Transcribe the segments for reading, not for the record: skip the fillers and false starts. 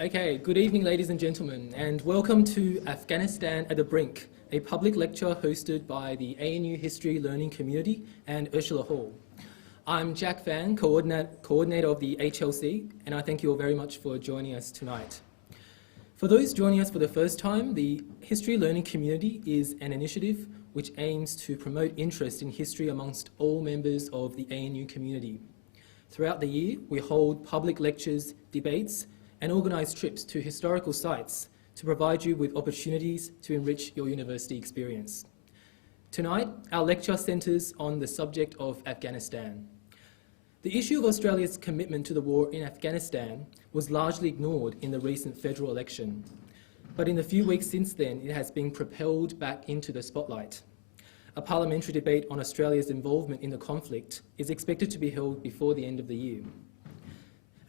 Okay, good evening ladies and gentlemen, and welcome to Afghanistan at the Brink, a public lecture hosted by the ANU History Learning Community and Ursula Hall. I'm Jack Van, coordinator of the HLC, and I thank you all very much for joining us tonight. For those joining us for the first time, the History Learning Community is an initiative which aims to promote interest in history amongst all members of the ANU community. Throughout the year, we hold public lectures, debates, and organise trips to historical sites to provide you with opportunities to enrich your university experience. Tonight, our lecture centres on the subject of Afghanistan. The issue of Australia's commitment to the war in Afghanistan was largely ignored in the recent federal election, but in the few weeks since then, it has been propelled back into the spotlight. A parliamentary debate on Australia's involvement in the conflict is expected to be held before the end of the year.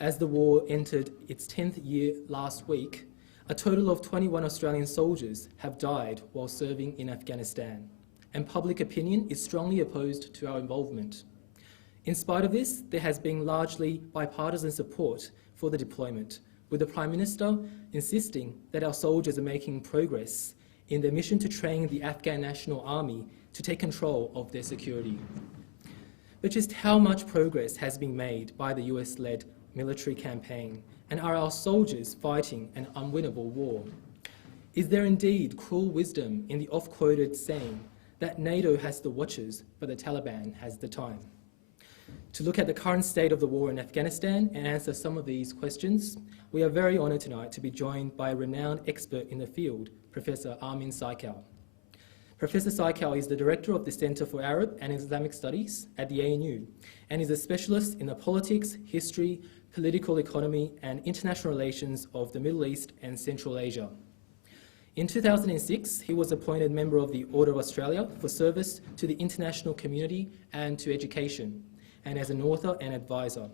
As the war entered its 10th year last week, a total of 21 Australian soldiers have died while serving in Afghanistan, and public opinion is strongly opposed to our involvement. In spite of this, there has been largely bipartisan support for the deployment, with the Prime Minister insisting that our soldiers are making progress in their mission to train the Afghan National Army to take control of their security. But just how much progress has been made by the US-led military campaign, and are our soldiers fighting an unwinnable war? Is there indeed cruel wisdom in the oft-quoted saying that NATO has the watches, but the Taliban has the time? To look at the current state of the war in Afghanistan and answer some of these questions, we are very honoured tonight to be joined by a renowned expert in the field, Professor Amin Saikal. Professor Saikal is the Director of the Centre for Arab and Islamic Studies at the ANU and is a specialist in the politics, history, political economy and international relations of the Middle East and Central Asia. In 2006, he was appointed member of the Order of Australia for service to the international community and to education, and as an author and advisor.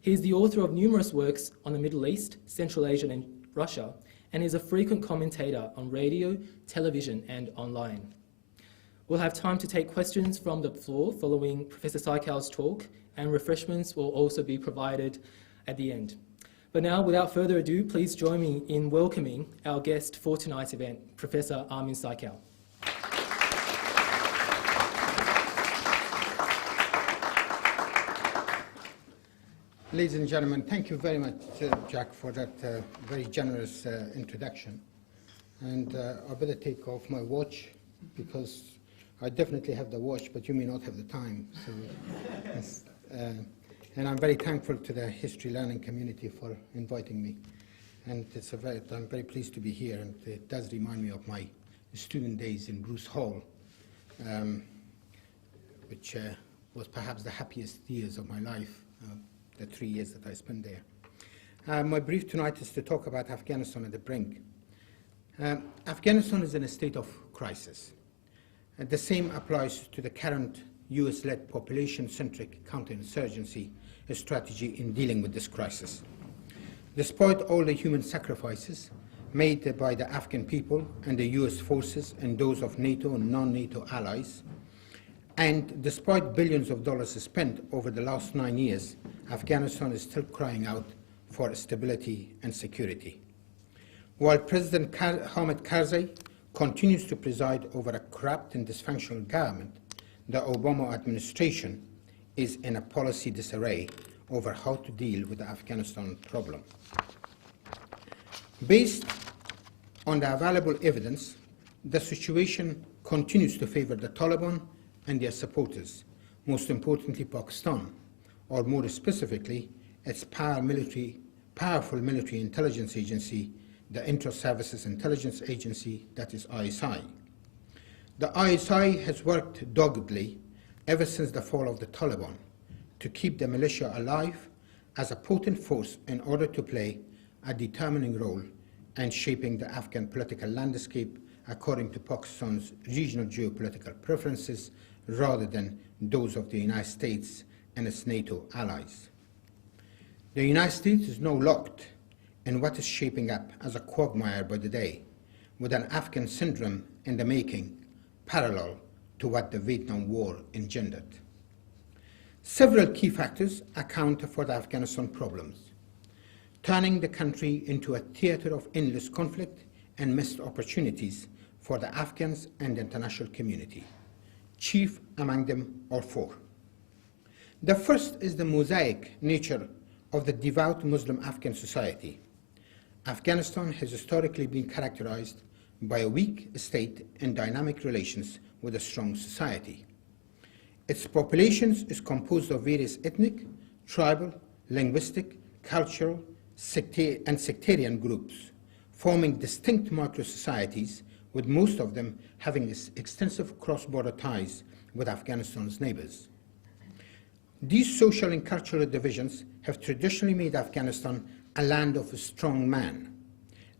He is the author of numerous works on the Middle East, Central Asia and Russia, and is a frequent commentator on radio, television and online. We'll have time to take questions from the floor following Professor Saikal's talk, and refreshments will also be provided at the end. But now, without further ado, please join me in welcoming our guest for tonight's event, Professor Amin Saikal. Ladies and gentlemen, thank you very much, Jack, for that very generous introduction. And I better take off my watch, because I definitely have the watch, but you may not have the time. So, and I'm very thankful to the history learning community for inviting me. And I'm very pleased to be here, and it does remind me of my student days in Bruce Hall, which was perhaps the happiest years of my life, the 3 years that I spent there. My brief tonight is to talk about Afghanistan at the brink. Afghanistan is in a state of crisis. And the same applies to the current US-led population-centric counter-insurgency strategy in dealing with this crisis. Despite all the human sacrifices made by the Afghan people and the US forces and those of NATO and non-NATO allies, and despite billions of dollars spent over the last 9 years, Afghanistan is still crying out for stability and security. While President Hamid Karzai continues to preside over a corrupt and dysfunctional government, the Obama administration is in a policy disarray over how to deal with the Afghanistan problem. Based on the available evidence, the situation continues to favor the Taliban and their supporters, most importantly Pakistan, or more specifically, its powerful military intelligence agency, the Intra-Services Intelligence Agency, that is ISI. The ISI has worked doggedly ever since the fall of the Taliban to keep the militia alive as a potent force in order to play a determining role in shaping the Afghan political landscape according to Pakistan's regional geopolitical preferences rather than those of the United States and its NATO allies. The United States is now locked in what is shaping up as a quagmire by the day, with an Afghan syndrome in the making, parallel to what the Vietnam War engendered. Several key factors account for the Afghanistan problems. turning the country into a theatre of endless conflict and missed opportunities for the Afghans and the international community. Chief among them are four. The first is the mosaic nature of the devout Muslim Afghan society. Afghanistan has historically been characterized by a weak state and dynamic relations with a strong society. Its population is composed of various ethnic, tribal, linguistic, cultural, and sectarian groups, forming distinct micro-societies, with most of them having extensive cross-border ties with Afghanistan's neighbors. These social and cultural divisions have traditionally made Afghanistan a land of a strong man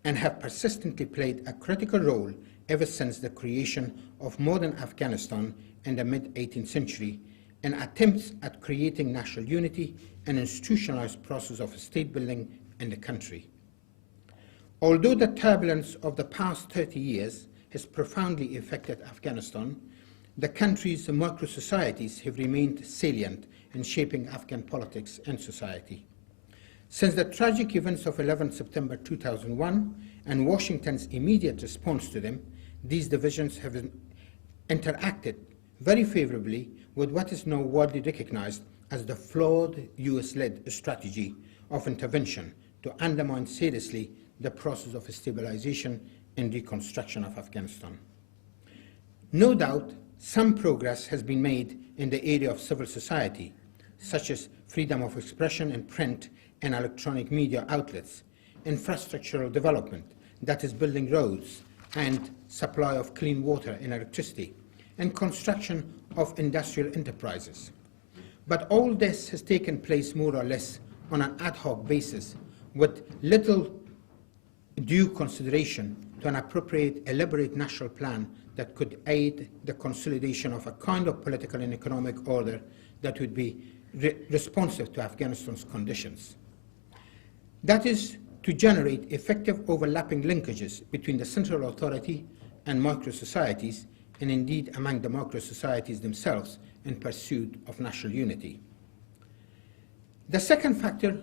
and have persistently played a critical role ever since the creation of modern Afghanistan in the mid-18th century in attempts at creating national unity and institutionalized process of state building in the country. Although the turbulence of the past 30 years has profoundly affected Afghanistan, the country's micro-societies have remained salient in shaping Afghan politics and society. Since the tragic events of 11 September 2001 and Washington's immediate response to them, these divisions have interacted very favorably with what is now widely recognized as the flawed US-led strategy of intervention to undermine seriously the process of stabilization and reconstruction of Afghanistan. No doubt, some progress has been made in the area of civil society, such as freedom of expression in print and electronic media outlets, infrastructural development, that is building roads and supply of clean water and electricity, and construction of industrial enterprises. But all this has taken place more or less on an ad hoc basis, with little due consideration to an appropriate, elaborate national plan that could aid the consolidation of a kind of political and economic order that would be responsive to Afghanistan's conditions. That is, to generate effective overlapping linkages between the central authority and micro-societies, and indeed among the micro-societies themselves in pursuit of national unity. The second factor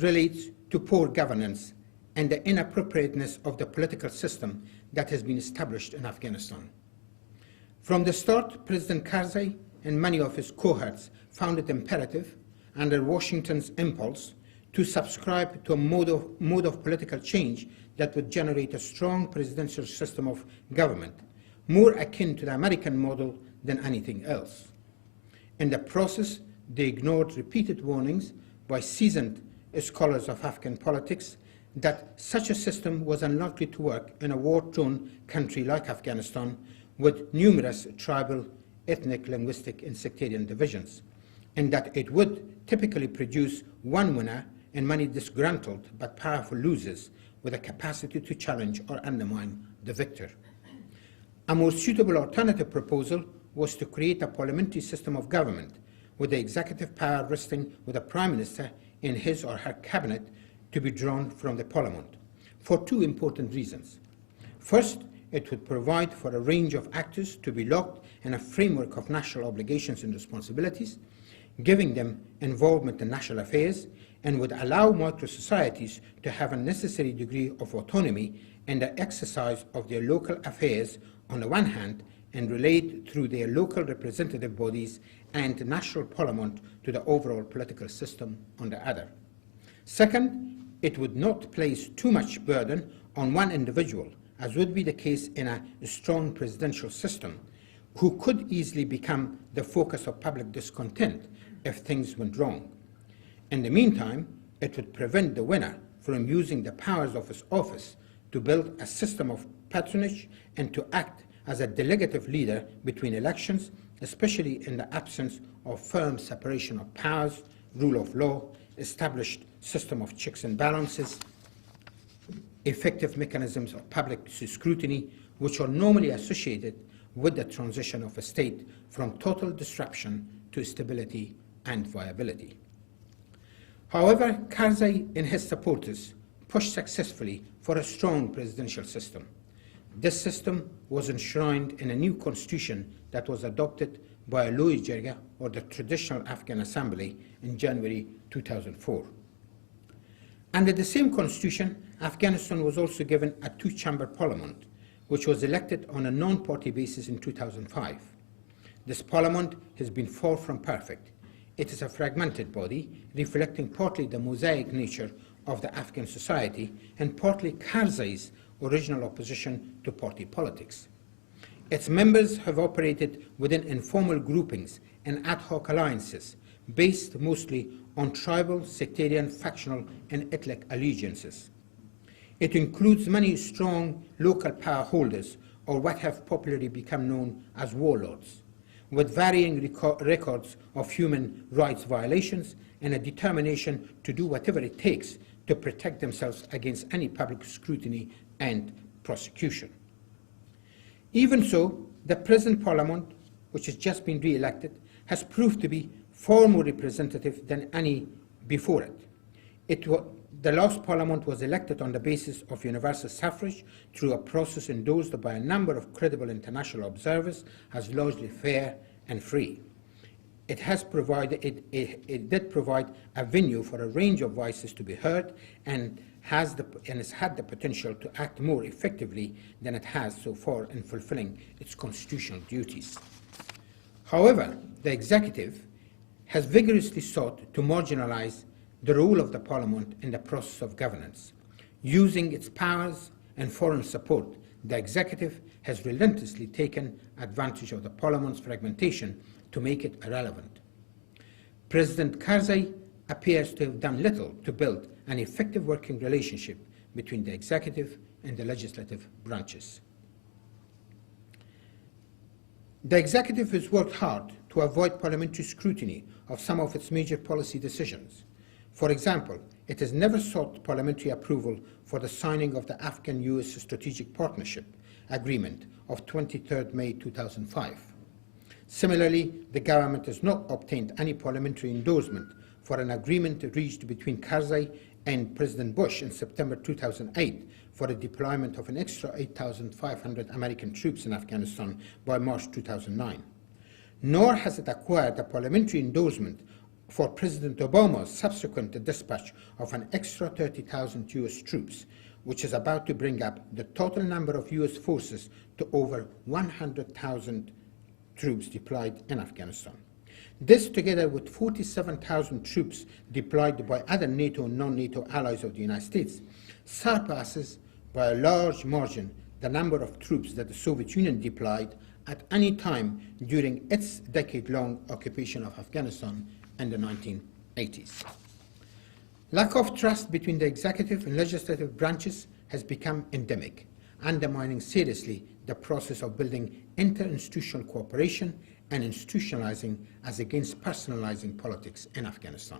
relates to poor governance and the inappropriateness of the political system that has been established in Afghanistan. From the start, President Karzai and many of his cohorts found it imperative, under Washington's impulse, to subscribe to a mode of political change that would generate a strong presidential system of government, more akin to the American model than anything else. In the process, they ignored repeated warnings by seasoned scholars of Afghan politics that such a system was unlikely to work in a war-torn country like Afghanistan, with numerous tribal, ethnic, linguistic, and sectarian divisions, and that it would typically produce one winner and many disgruntled but powerful losers with a capacity to challenge or undermine the victor. A more suitable alternative proposal was to create a parliamentary system of government, with the executive power resting with a prime minister and his or her cabinet to be drawn from the parliament, for two important reasons. First, it would provide for a range of actors to be locked in a framework of national obligations and responsibilities, giving them involvement in national affairs, and would allow micro-societies to have a necessary degree of autonomy in the exercise of their local affairs on the one hand, and relate through their local representative bodies and the national parliament to the overall political system on the other. Second, it would not place too much burden on one individual, as would be the case in a strong presidential system, who could easily become the focus of public discontent if things went wrong. In the meantime, it would prevent the winner from using the powers of his office to build a system of patronage and to act as a delegative leader between elections, especially in the absence of firm separation of powers, rule of law, established system of checks and balances, effective mechanisms of public scrutiny, which are normally associated with the transition of a state from total disruption to stability and viability. However, Karzai and his supporters pushed successfully for a strong presidential system. This system was enshrined in a new constitution that was adopted by a Loy Jirga, or the Traditional Afghan Assembly, in January 2004. Under the same constitution, Afghanistan was also given a two-chamber parliament, which was elected on a non-party basis in 2005. This parliament has been far from perfect. It is a fragmented body, reflecting partly the mosaic nature of the Afghan society and partly Karzai's original opposition to party politics. Its members have operated within informal groupings and ad hoc alliances based mostly on tribal, sectarian, factional, and ethnic allegiances. It includes many strong local power holders, or what have popularly become known as warlords, with varying records of human rights violations and a determination to do whatever it takes to protect themselves against any public scrutiny and prosecution. Even so, the present parliament, which has just been re-elected, has proved to be far more representative than any before it. The last parliament was elected on the basis of universal suffrage through a process endorsed by a number of credible international observers as largely fair and free. It did provide a venue for a range of voices to be heard and has had the potential to act more effectively than it has so far in fulfilling its constitutional duties. However, the executive has vigorously sought to marginalize the role of the parliament in the process of governance. Using its powers and foreign support, the executive has relentlessly taken advantage of the parliament's fragmentation to make it irrelevant. President Karzai appears to have done little to build an effective working relationship between the executive and the legislative branches. The executive has worked hard to avoid parliamentary scrutiny of some of its major policy decisions. For example, it has never sought parliamentary approval for the signing of the Afghan-US Strategic Partnership Agreement of 23 May 2005. Similarly, the government has not obtained any parliamentary endorsement for an agreement reached between Karzai and President Bush in September 2008 for the deployment of an extra 8,500 American troops in Afghanistan by March 2009. Nor has it acquired a parliamentary endorsement for President Obama's subsequent dispatch of an extra 30,000 US troops, which is about to bring up the total number of US forces to over 100,000 troops deployed in Afghanistan. This, together with 47,000 troops deployed by other NATO and non-NATO allies of the United States, surpasses by a large margin the number of troops that the Soviet Union deployed at any time during its decade-long occupation of Afghanistan in the 1980s. Lack of trust between the executive and legislative branches has become endemic, undermining seriously the process of building interinstitutional cooperation and institutionalizing as against personalizing politics in Afghanistan.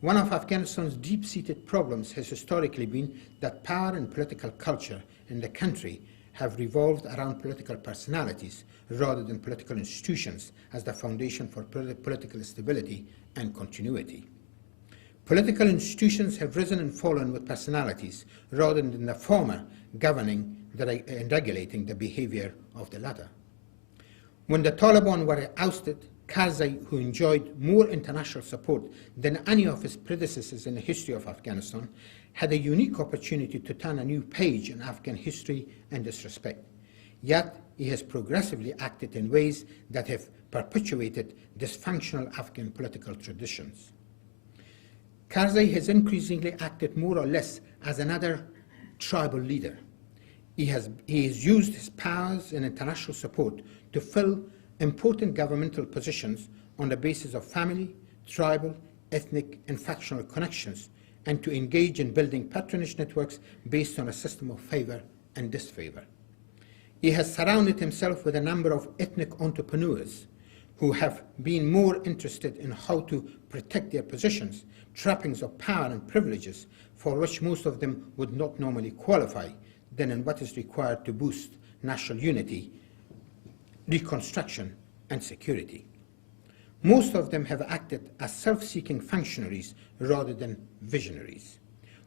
One of Afghanistan's deep-seated problems has historically been that power and political culture in the country have revolved around political personalities rather than political institutions as the foundation for political stability and continuity. Political institutions have risen and fallen with personalities rather than the former governing and regulating the behavior of the latter. When the Taliban were ousted, Karzai, who enjoyed more international support than any of his predecessors in the history of Afghanistan, had a unique opportunity to turn a new page in Afghan history in this respect. Yet, he has progressively acted in ways that have perpetuated dysfunctional Afghan political traditions. Karzai has increasingly acted more or less as another tribal leader. He has used his powers and international support to fill important governmental positions on the basis of family, tribal, ethnic, and factional connections, and to engage in building patronage networks based on a system of favor and disfavor. He has surrounded himself with a number of ethnic entrepreneurs who have been more interested in how to protect their positions, trappings of power and privileges for which most of them would not normally qualify, than in what is required to boost national unity, reconstruction, and security. Most of them have acted as self-seeking functionaries rather than visionaries,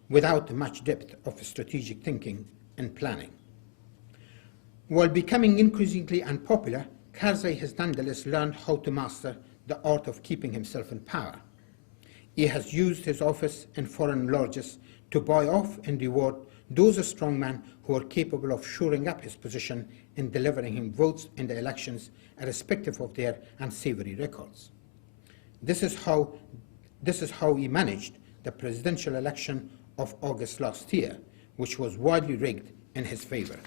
without much depth of strategic thinking and planning. While becoming increasingly unpopular, Karzai has nonetheless learned how to master the art of keeping himself in power. He has used his office and foreign lodges to buy off and reward those strongmen who are capable of shoring up his position and delivering him votes in the elections, irrespective of their unsavory records. This is how he managed the presidential election of August last year, which was widely rigged in his favour.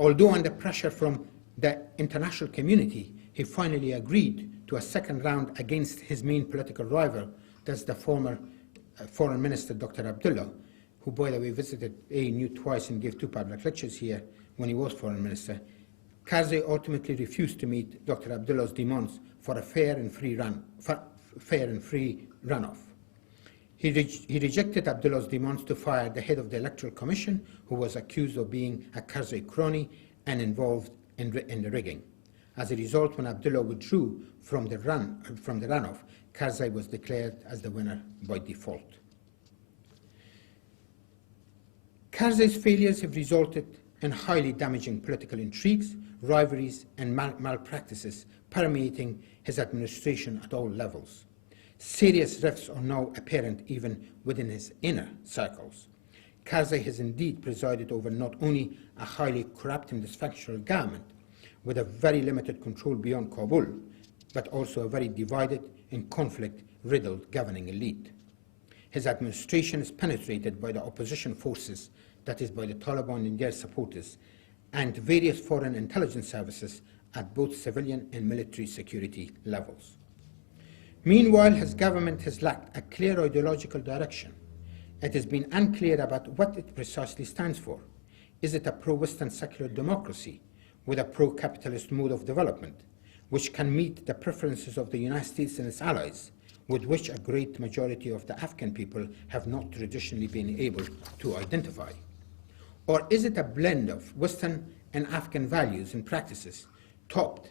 Although under pressure from the international community, he finally agreed to a second round against his main political rival, that's the former Foreign Minister Dr. Abdullah, who, by the way, visited ANU twice and gave 2 public lectures here when he was Foreign Minister. Karzai ultimately refused to meet Dr. Abdullah's demands for a fair and free runoff. He rejected Abdullah's demands to fire the head of the Electoral Commission, who was accused of being a Karzai crony and involved in the rigging. As a result, when Abdullah withdrew from the runoff, Karzai was declared as the winner by default. Karzai's failures have resulted in highly damaging political intrigues, rivalries, and malpractices permeating his administration at all levels. Serious rifts are now apparent even within his inner circles. Karzai has indeed presided over not only a highly corrupt and dysfunctional government with a very limited control beyond Kabul, but also a very divided and conflict-riddled governing elite. His administration is penetrated by the opposition forces, that is, by the Taliban and their supporters, and various foreign intelligence services at both civilian and military security levels. Meanwhile, his government has lacked a clear ideological direction. It has been unclear about what it precisely stands for. Is it a pro-Western secular democracy with a pro-capitalist mode of development, which can meet the preferences of the United States and its allies, with which a great majority of the Afghan people have not traditionally been able to identify? Or is it a blend of Western and Afghan values and practices, topped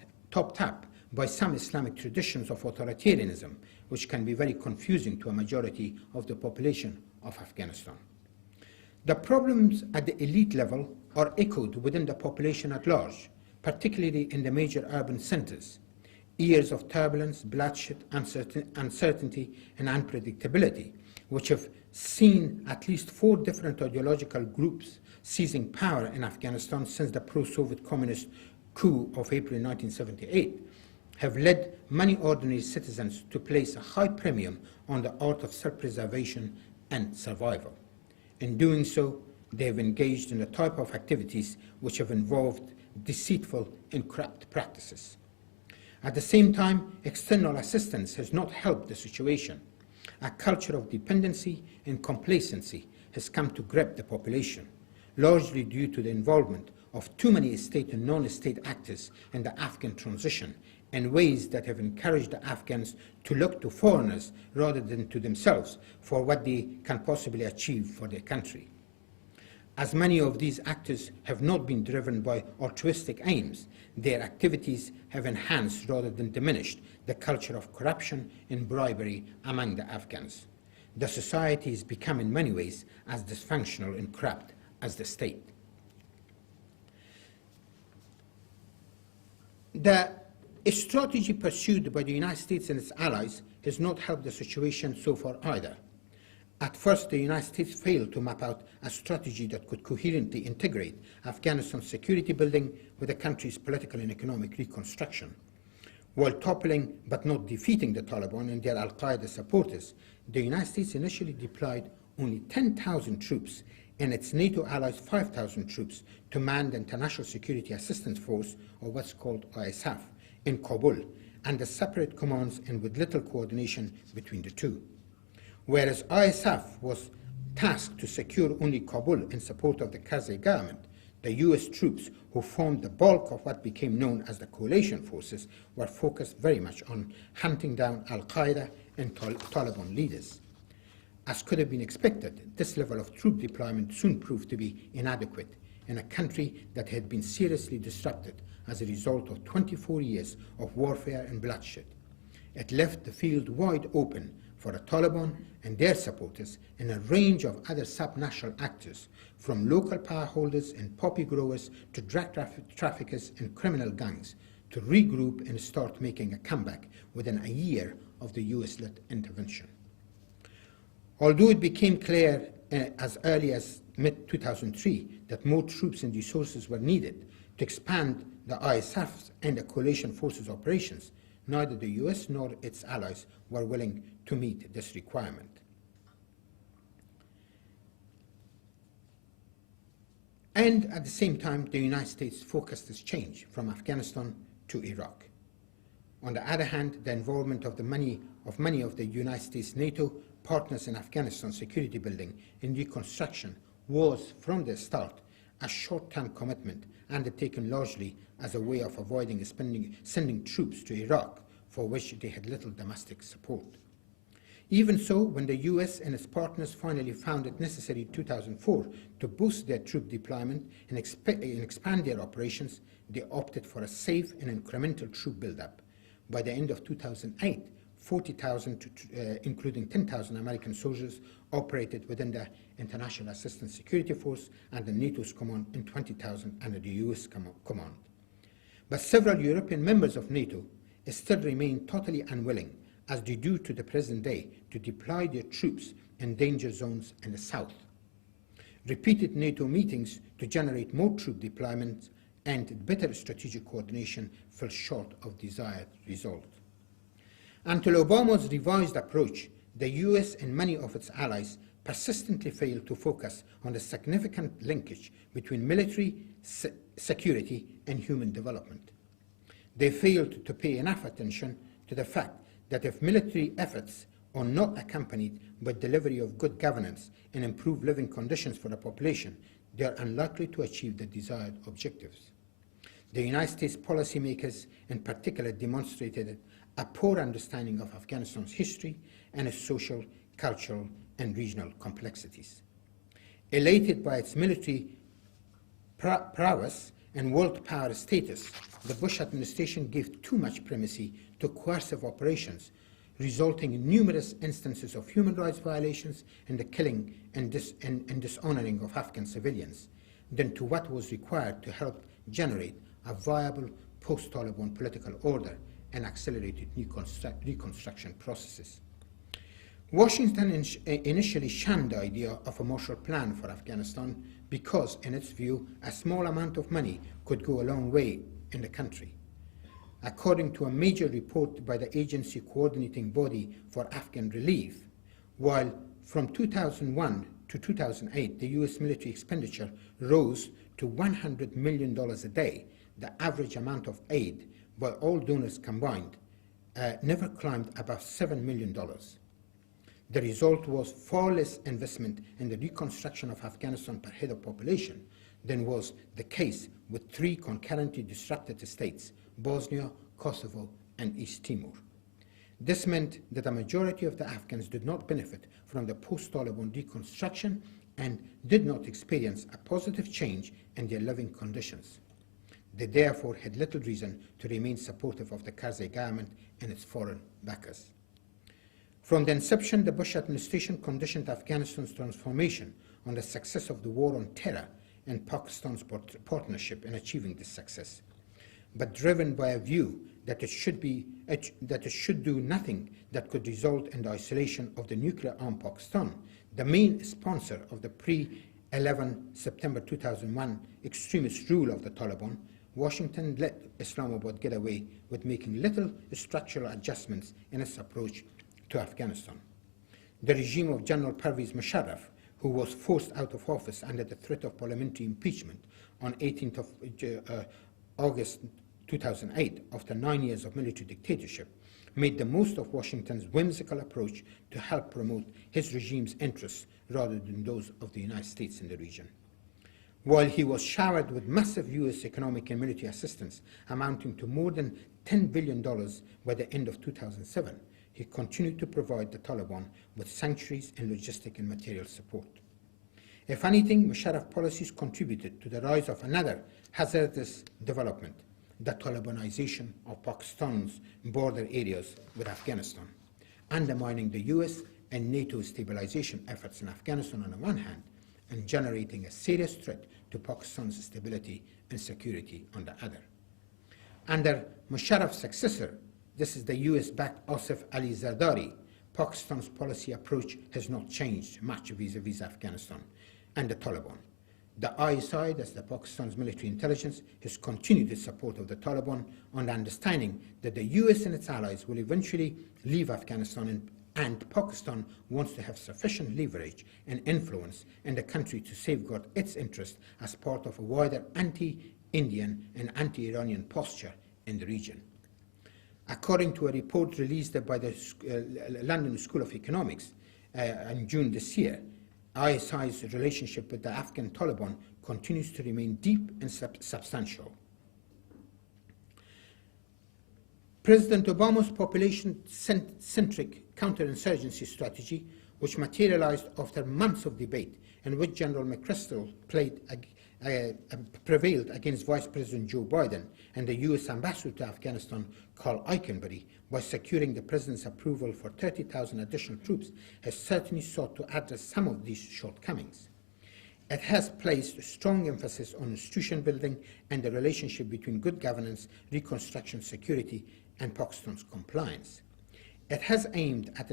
up by some Islamic traditions of authoritarianism, which can be very confusing to a majority of the population of Afghanistan? The problems at the elite level are echoed within the population at large, particularly in the major urban centers. Years of turbulence, bloodshed, uncertainty, and unpredictability, which have seen at least 4 different ideological groups seizing power in Afghanistan since the pro-Soviet communist coup of April 1978, have led many ordinary citizens to place a high premium on the art of self-preservation and survival. In doing so, they have engaged in a type of activities which have involved deceitful and corrupt practices. At the same time, external assistance has not helped the situation. A culture of dependency and complacency has come to grip the population, largely due to the involvement of too many state and non-state actors in the Afghan transition in ways that have encouraged the Afghans to look to foreigners rather than to themselves for what they can possibly achieve for their country. As many of these actors have not been driven by altruistic aims, their activities have enhanced rather than diminished the culture of corruption and bribery among the Afghans. The society has become in many ways as dysfunctional and corrupt as the state. The strategy pursued by the United States and its allies has not helped the situation so far either. At first, the United States failed to map out a strategy that could coherently integrate Afghanistan's security building with the country's political and economic reconstruction. While toppling but not defeating the Taliban and their al-Qaeda supporters, the United States initially deployed only 10,000 troops and its NATO allies 5,000 troops to man the International Security Assistance Force, or what's called ISAF, in Kabul, under separate commands and with little coordination between the two. Whereas ISAF was tasked to secure only Kabul in support of the Karzai government, the US troops, who formed the bulk of what became known as the coalition forces, were focused very much on hunting down al-Qaeda and Taliban leaders. As could have been expected, this level of troop deployment soon proved to be inadequate in a country that had been seriously disrupted as a result of 24 years of warfare and bloodshed. It left the field wide open for the Taliban and their supporters and a range of other sub-national actors, from local power holders and poppy growers to drug traffickers and criminal gangs, to regroup and start making a comeback within a year of the US-led intervention. Although it became clear as early as mid-2003 that more troops and resources were needed to expand the ISAF's and the coalition forces operations, neither the US nor its allies were willing to meet this requirement. And at the same time, the United States focused its change from Afghanistan to Iraq. On the other hand, the involvement of many of the United States NATO partners in Afghanistan security building and reconstruction was, from the start, a short-term commitment undertaken largely as a way of avoiding sending troops to Iraq, for which they had little domestic support. Even so, when the US and its partners finally found it necessary in 2004 to boost their troop deployment and expand their operations, they opted for a safe and incremental troop buildup. By the end of 2008, 40,000, including 10,000 American soldiers, operated within the International Assistance Security Force and the NATO's command, and 20,000 under the US command. But several European members of NATO still remain totally unwilling, as they do to the present day, to deploy their troops in danger zones in the south. Repeated NATO meetings to generate more troop deployments and better strategic coordination fell short of desired result. Until Obama's revised approach, the US and many of its allies persistently failed to focus on the significant linkage between military security and human development. They failed to pay enough attention to the fact that if military efforts are not accompanied by delivery of good governance and improved living conditions for the population, they are unlikely to achieve the desired objectives. The United States policymakers in particular demonstrated a poor understanding of Afghanistan's history and its social, cultural, and regional complexities. Elated by its military prowess and world power status, the Bush administration gave too much primacy to coercive operations, resulting in numerous instances of human rights violations and the killing and dishonoring of Afghan civilians, than to what was required to help generate a viable post-Taliban political order and accelerated reconstruction processes. Washington initially shunned the idea of a Marshall Plan for Afghanistan because, in its view, a small amount of money could go a long way in the country. According to a major report by the agency coordinating body for Afghan relief, while from 2001 to 2008 the US military expenditure rose to $100 million a day, the average amount of aid by all donors combined never climbed above $7 million. The result was far less investment in the reconstruction of Afghanistan per head of population than was the case with three concurrently disrupted states, Bosnia, Kosovo, and East Timor. This meant that a majority of the Afghans did not benefit from the post-Taliban reconstruction and did not experience a positive change in their living conditions. They therefore had little reason to remain supportive of the Karzai government and its foreign backers. From the inception, the Bush administration conditioned Afghanistan's transformation on the success of the war on terror and Pakistan's partnership in achieving this success, but driven by a view that it should do nothing that could result in the isolation of the nuclear-armed Pakistan, the main sponsor of the pre-11 September 2001 extremist rule of the Taliban. Washington let Islamabad get away with making little structural adjustments in its approach to Afghanistan. The regime of General Pervez Musharraf, who was forced out of office under the threat of parliamentary impeachment on 18th of August 2008, after 9 years of military dictatorship, made the most of Washington's whimsical approach to help promote his regime's interests rather than those of the United States in the region. While he was showered with massive US economic and military assistance amounting to more than $10 billion by the end of 2007, he continued to provide the Taliban with sanctuaries and logistic and material support. If anything, Musharraf's policies contributed to the rise of another hazardous development, the Talibanization of Pakistan's border areas with Afghanistan, undermining the US and NATO stabilization efforts in Afghanistan on the one hand, and generating a serious threat to Pakistan's stability and security on the other. Under Musharraf's successor, this is the US-backed Asif Ali Zardari, Pakistan's policy approach has not changed much vis-à-vis Afghanistan and the Taliban. The ISI, that's the Pakistan's military intelligence, has continued its support of the Taliban on the understanding that the US and its allies will eventually leave Afghanistan, and Pakistan wants to have sufficient leverage and influence in the country to safeguard its interests as part of a wider anti-Indian and anti-Iranian posture in the region. According to a report released by the London School of Economics in June this year, ISI's relationship with the Afghan Taliban continues to remain deep and substantial. President Obama's population-centric counter-insurgency strategy, which materialized after months of debate and which General McChrystal prevailed against Vice President Joe Biden and the US Ambassador to Afghanistan, Carl Eikenberry, by securing the President's approval for 30,000 additional troops, has certainly sought to address some of these shortcomings. It has placed strong emphasis on institution building and the relationship between good governance, reconstruction, security, and Pakistan's compliance. It has aimed at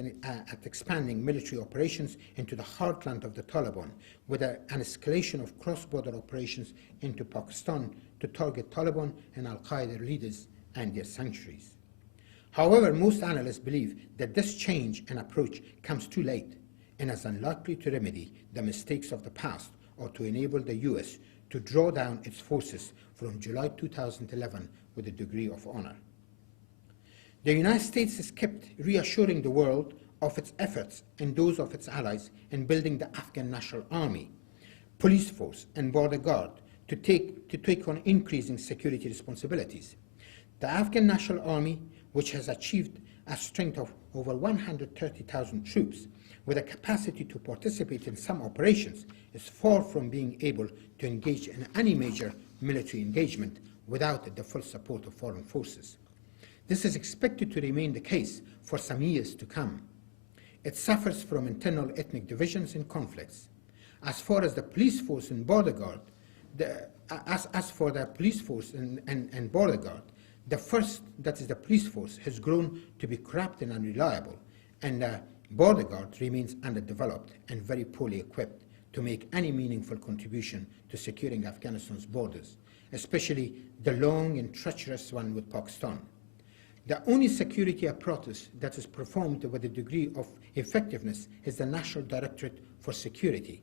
expanding military operations into the heartland of the Taliban, with an escalation of cross-border operations into Pakistan to target Taliban and Al-Qaeda leaders and their sanctuaries. However, most analysts believe that this change in approach comes too late and is unlikely to remedy the mistakes of the past or to enable the US to draw down its forces from July 2011 with a degree of honor. The United States has kept reassuring the world of its efforts and those of its allies in building the Afghan National Army, police force, and border guard to take on increasing security responsibilities. The Afghan National Army, which has achieved a strength of over 130,000 troops, with a capacity to participate in some operations, is far from being able to engage in any major military engagement without the full support of foreign forces. This is expected to remain the case for some years to come. It suffers from internal ethnic divisions and conflicts. As far as the police force and border guard, the first, that is the police force, has grown to be corrupt and unreliable, and the border guard remains underdeveloped and very poorly equipped to make any meaningful contribution to securing Afghanistan's borders, especially the long and treacherous one with Pakistan. The only security apparatus that is performed with a degree of effectiveness is the National Directorate for Security.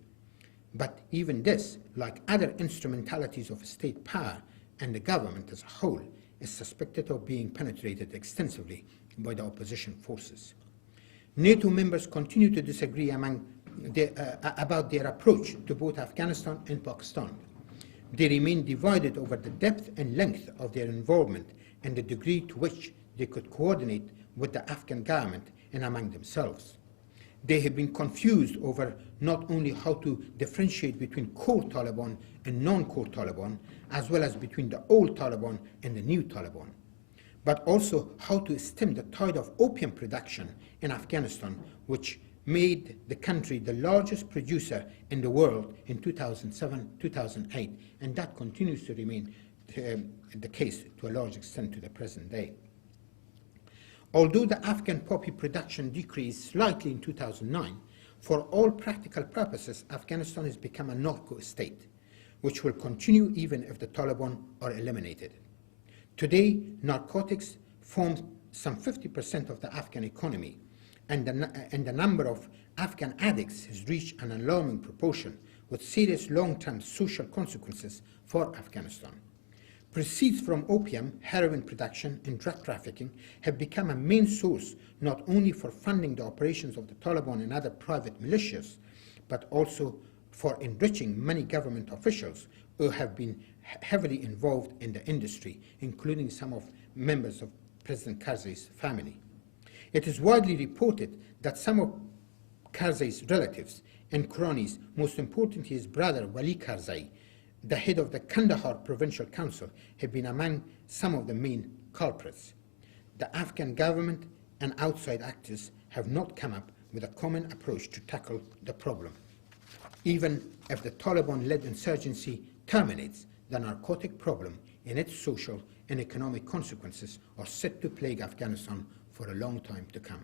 But even this, like other instrumentalities of state power and the government as a whole, is suspected of being penetrated extensively by the opposition forces. NATO members continue to disagree about their approach to both Afghanistan and Pakistan. They remain divided over the depth and length of their involvement and the degree to which they could coordinate with the Afghan government and among themselves. They have been confused over not only how to differentiate between core Taliban and non-core Taliban, as well as between the old Taliban and the new Taliban, but also how to stem the tide of opium production in Afghanistan, which made the country the largest producer in the world in 2007-2008, and that continues to remain the case to a large extent to the present day. Although the Afghan poppy production decreased slightly in 2009, for all practical purposes, Afghanistan has become a narco state, which will continue even if the Taliban are eliminated. Today, narcotics form some 50% of the Afghan economy, and the number of Afghan addicts has reached an alarming proportion, with serious long-term social consequences for Afghanistan. Proceeds from opium, heroin production, and drug trafficking have become a main source not only for funding the operations of the Taliban and other private militias, but also for enriching many government officials who have been heavily involved in the industry, including some of members of President Karzai's family. It is widely reported that some of Karzai's relatives and cronies, most importantly his brother Wali Karzai, the head of the Kandahar Provincial Council, have been among some of the main culprits. The Afghan government and outside actors have not come up with a common approach to tackle the problem. Even if the Taliban-led insurgency terminates, the narcotic problem and its social and economic consequences are set to plague Afghanistan for a long time to come.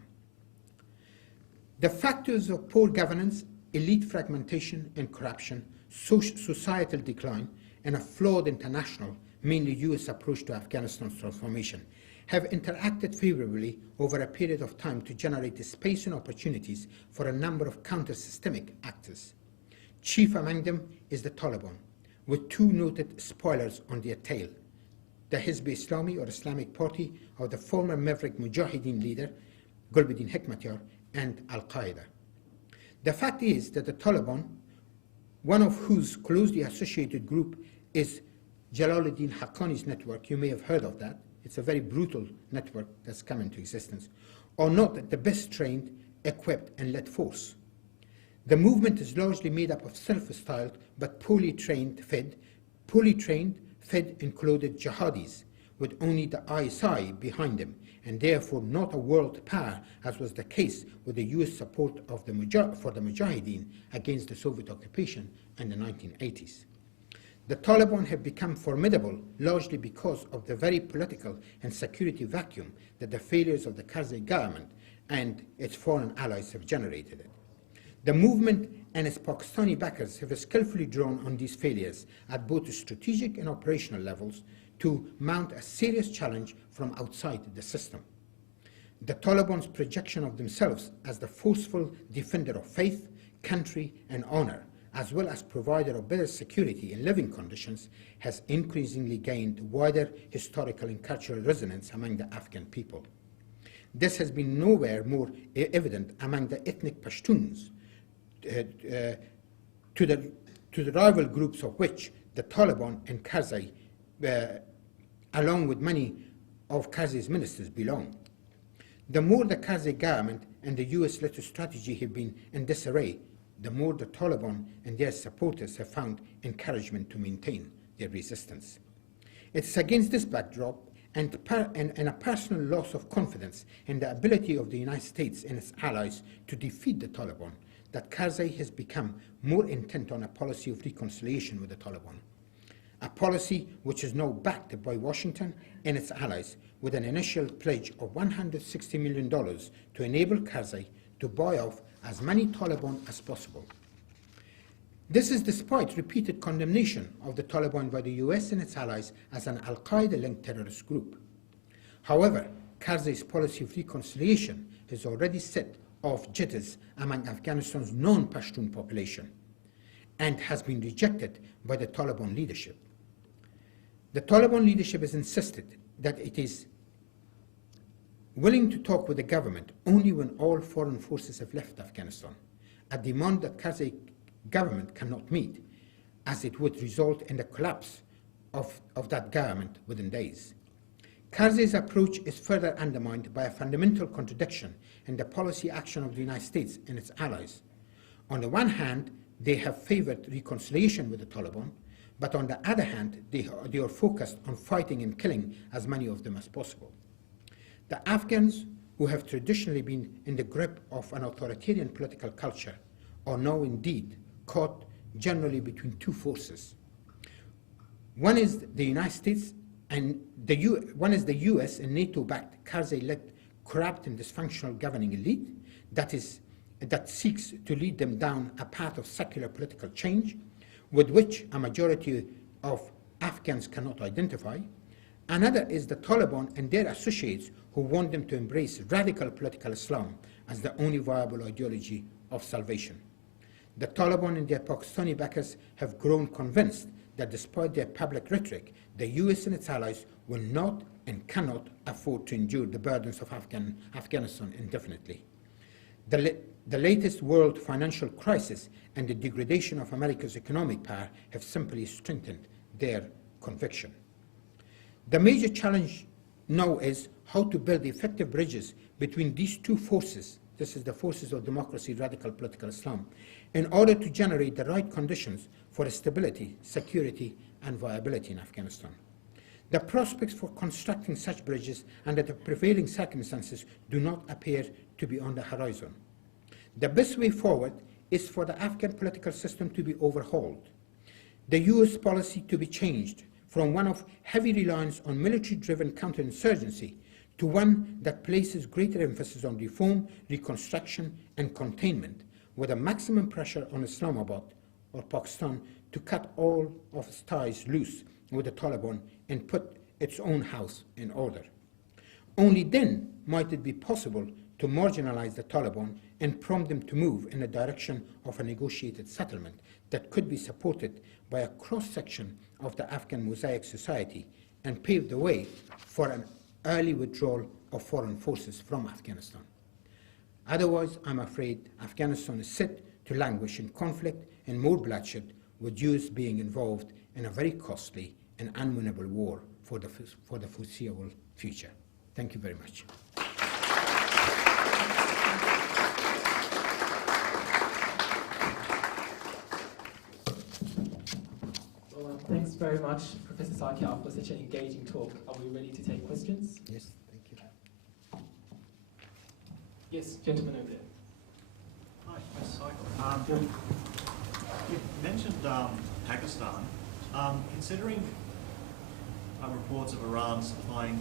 The factors of poor governance, elite fragmentation and corruption, societal decline, and a flawed international, mainly US approach to Afghanistan's transformation have interacted favorably over a period of time to generate space and opportunities for a number of counter-systemic actors. Chief among them is the Taliban, with two noted spoilers on their tail: the Hizb Islami, or Islamic Party, of the former Maverick Mujahideen leader Gulbuddin Hekmatyar, and Al-Qaeda. The fact is that the Taliban, one of whose closely associated group is Jalaluddin Haqqani's network, you may have heard of that, it's a very brutal network that's come into existence, are not the best trained, equipped and led force. The movement is largely made up of self-styled but poorly trained, fed, and clothed jihadis, with only the ISI behind them, and therefore not a world power, as was the case with the US support of for the Mujahideen against the Soviet occupation in the 1980s. The Taliban have become formidable largely because of the very political and security vacuum that the failures of the Karzai government and its foreign allies have generated. The movement and its Pakistani backers have skillfully drawn on these failures at both strategic and operational levels to mount a serious challenge from outside the system. The Taliban's projection of themselves as the forceful defender of faith, country, and honor, as well as provider of better security and living conditions, has increasingly gained wider historical and cultural resonance among the Afghan people. This has been nowhere more evident among the ethnic Pashtuns, to the rival groups of which the Taliban and Karzai, along with many of Karzai's ministers, belong. The more the Karzai government and the US-led strategy have been in disarray, the more the Taliban and their supporters have found encouragement to maintain their resistance. It's against this backdrop and a personal loss of confidence in the ability of the United States and its allies to defeat the Taliban that Karzai has become more intent on a policy of reconciliation with the Taliban, a policy which is now backed by Washington and its allies with an initial pledge of $160 million to enable Karzai to buy off as many Taliban as possible. This is despite repeated condemnation of the Taliban by the US and its allies as an Al-Qaeda-linked terrorist group. However, Karzai's policy of reconciliation has already set off jitters among Afghanistan's non-Pashtun population and has been rejected by the Taliban leadership. The Taliban leadership has insisted that it is willing to talk with the government only when all foreign forces have left Afghanistan, a demand that Karzai government cannot meet, as it would result in the collapse of that government within days. Karzai's approach is further undermined by a fundamental contradiction in the policy action of the United States and its allies. On the one hand, they have favored reconciliation with the Taliban, but on the other hand, they are focused on fighting and killing as many of them as possible. The Afghans, who have traditionally been in the grip of an authoritarian political culture, are now indeed caught generally between two forces. One is the United States and one is the US and NATO-backed Karzai-led corrupt and dysfunctional governing elite that seeks to lead them down a path of secular political change with which a majority of Afghans cannot identify. Another is the Taliban and their associates who want them to embrace radical political Islam as the only viable ideology of salvation. The Taliban and their Pakistani backers have grown convinced that despite their public rhetoric, the US and its allies will not and cannot afford to endure the burdens of Afghanistan indefinitely. The latest world financial crisis and the degradation of America's economic power have simply strengthened their conviction. The major challenge now is how to build effective bridges between these two forces, this is the forces of democracy, radical political Islam, in order to generate the right conditions for stability, security, and viability in Afghanistan. The prospects for constructing such bridges under the prevailing circumstances do not appear to be on the horizon. The best way forward is for the Afghan political system to be overhauled, the US policy to be changed from one of heavy reliance on military-driven counterinsurgency to one that places greater emphasis on reform, reconstruction, and containment, with a maximum pressure on Islamabad or Pakistan to cut all of its ties loose with the Taliban and put its own house in order. Only then might it be possible to marginalize the Taliban and prompt them to move in the direction of a negotiated settlement that could be supported by a cross-section of the Afghan mosaic society and pave the way for an early withdrawal of foreign forces from Afghanistan. Otherwise, I'm afraid Afghanistan is set to languish in conflict and more bloodshed, with Jews being involved in a very costly and unwinnable war for the foreseeable future. Thank you very much. Well, thanks very much, Professor Saikal, for such an engaging talk. Are we ready to take questions? Yes, thank you. Yes, gentleman over there. Hi, Professor Saikal. You mentioned Pakistan. Considering reports of Iran supplying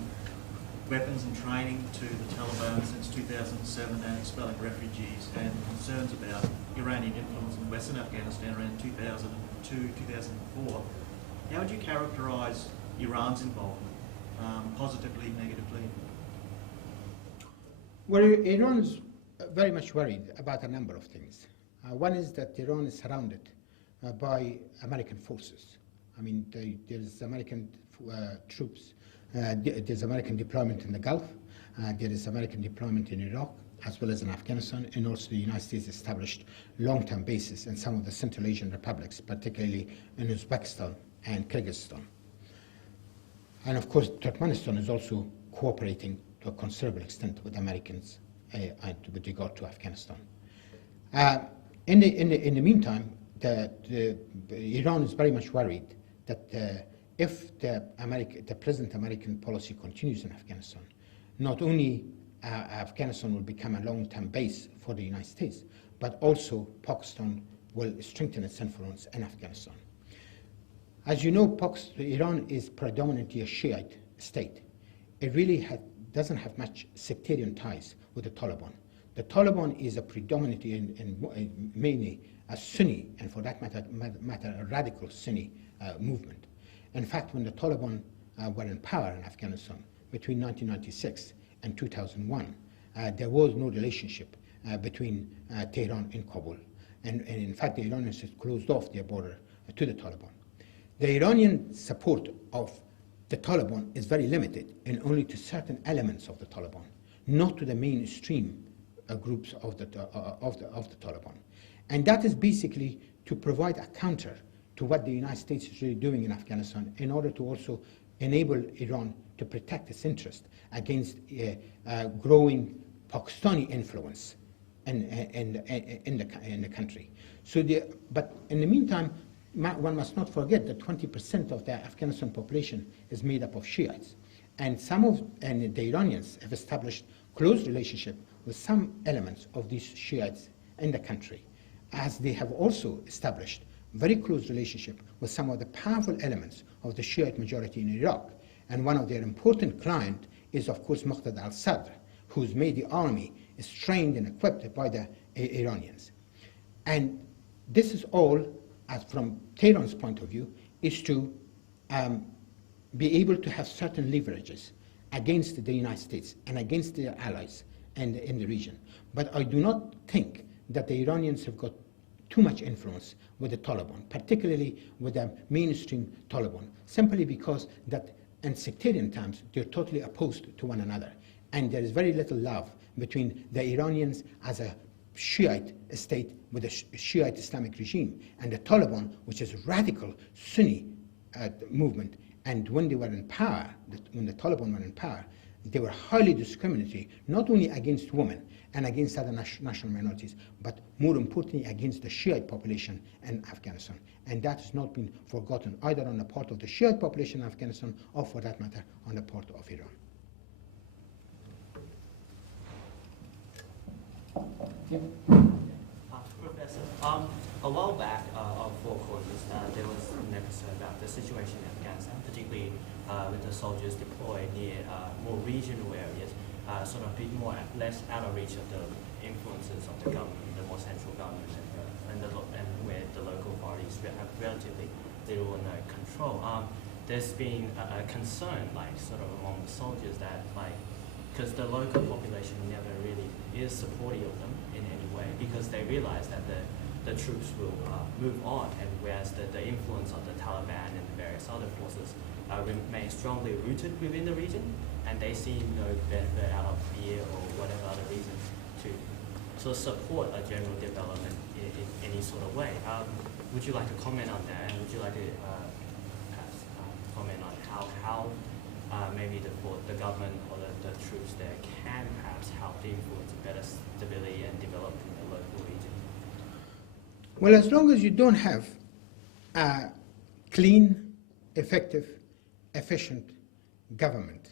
weapons and training to the Taliban since 2007 and expelling refugees, and concerns about Iranian influence in Western Afghanistan around 2002, 2004, how would you characterise Iran's involvement, positively, negatively? Well, Iran is very much worried about a number of things. One is that Iran is surrounded by American forces. I mean, there is American troops, there's American deployment in the Gulf, there is American deployment in Iraq, as well as in Afghanistan, and also the United States established long-term bases in some of the Central Asian republics, particularly in Uzbekistan and Kyrgyzstan. And of course, Turkmenistan is also cooperating to a considerable extent with Americans with regard to Afghanistan. In the meantime, Iran is very much worried that if the present American policy continues in Afghanistan, not only Afghanistan will become a long-term base for the United States, but also Pakistan will strengthen its influence in Afghanistan. As you know, Iran is predominantly a Shiite state. It really doesn't have much sectarian ties with the Taliban. The Taliban is a predominantly and mainly a Sunni, and for that matter a radical Sunni movement. In fact, when the Taliban were in power in Afghanistan between 1996 and 2001, there was no relationship between Tehran and Kabul. And in fact, the Iranians had closed off their border to the Taliban. The Iranian support of the Taliban is very limited and only to certain elements of the Taliban, not to the mainstream groups of the Taliban. And that is basically to provide a counter to what the United States is really doing in Afghanistan in order to also enable Iran to protect its interest against growing Pakistani influence in the country. But in the meantime, one must not forget that 20% of the Afghanistan population is made up of Shiites. And the Iranians have established close relationship with some elements of these Shiites in the country, as they have also established very close relationship with some of the powerful elements of the Shiite majority in Iraq. And one of their important clients is, of course, Muqtada al-Sadr, who's made the army is trained and equipped by the Iranians. And this is all, as from Tehran's point of view, is to be able to have certain leverages against the United States and against their allies in the region. But I do not think that the Iranians have got too much influence with the Taliban, particularly with the mainstream Taliban, simply because that in sectarian terms they're totally opposed to one another. And there is very little love between the Iranians as a Shiite state with a Shiite Islamic regime and the Taliban, which is a radical Sunni movement. And when they were in power, when the Taliban were in power, they were highly discriminatory, not only against women and against other national minorities, but more importantly against the Shiite population in Afghanistan. And that has not been forgotten either on the part of the Shiite population in Afghanistan or, for that matter, on the part of Iran. Professor, A while back, on Four Corners, there was an episode about the situation in Afghanistan, particularly with the soldiers deployed near more regional areas, sort of less out of reach of the influences of the government, the more central government, and where the local authorities have relatively little or no control. There's been a concern, like, sort of among the soldiers that, like, because the local population never really is supportive of them in any way, because they realize that the troops will move on, and whereas the influence of the Taliban and the various other forces remain strongly rooted within the region, and they see no benefit out of fear or whatever other reason to sort of support a general development in any sort of way. Would you like to comment on that, and would you like to perhaps comment on how maybe the government or the troops there can perhaps help to influence better stability and development in the local region? Well, as long as you don't have a clean, effective, efficient government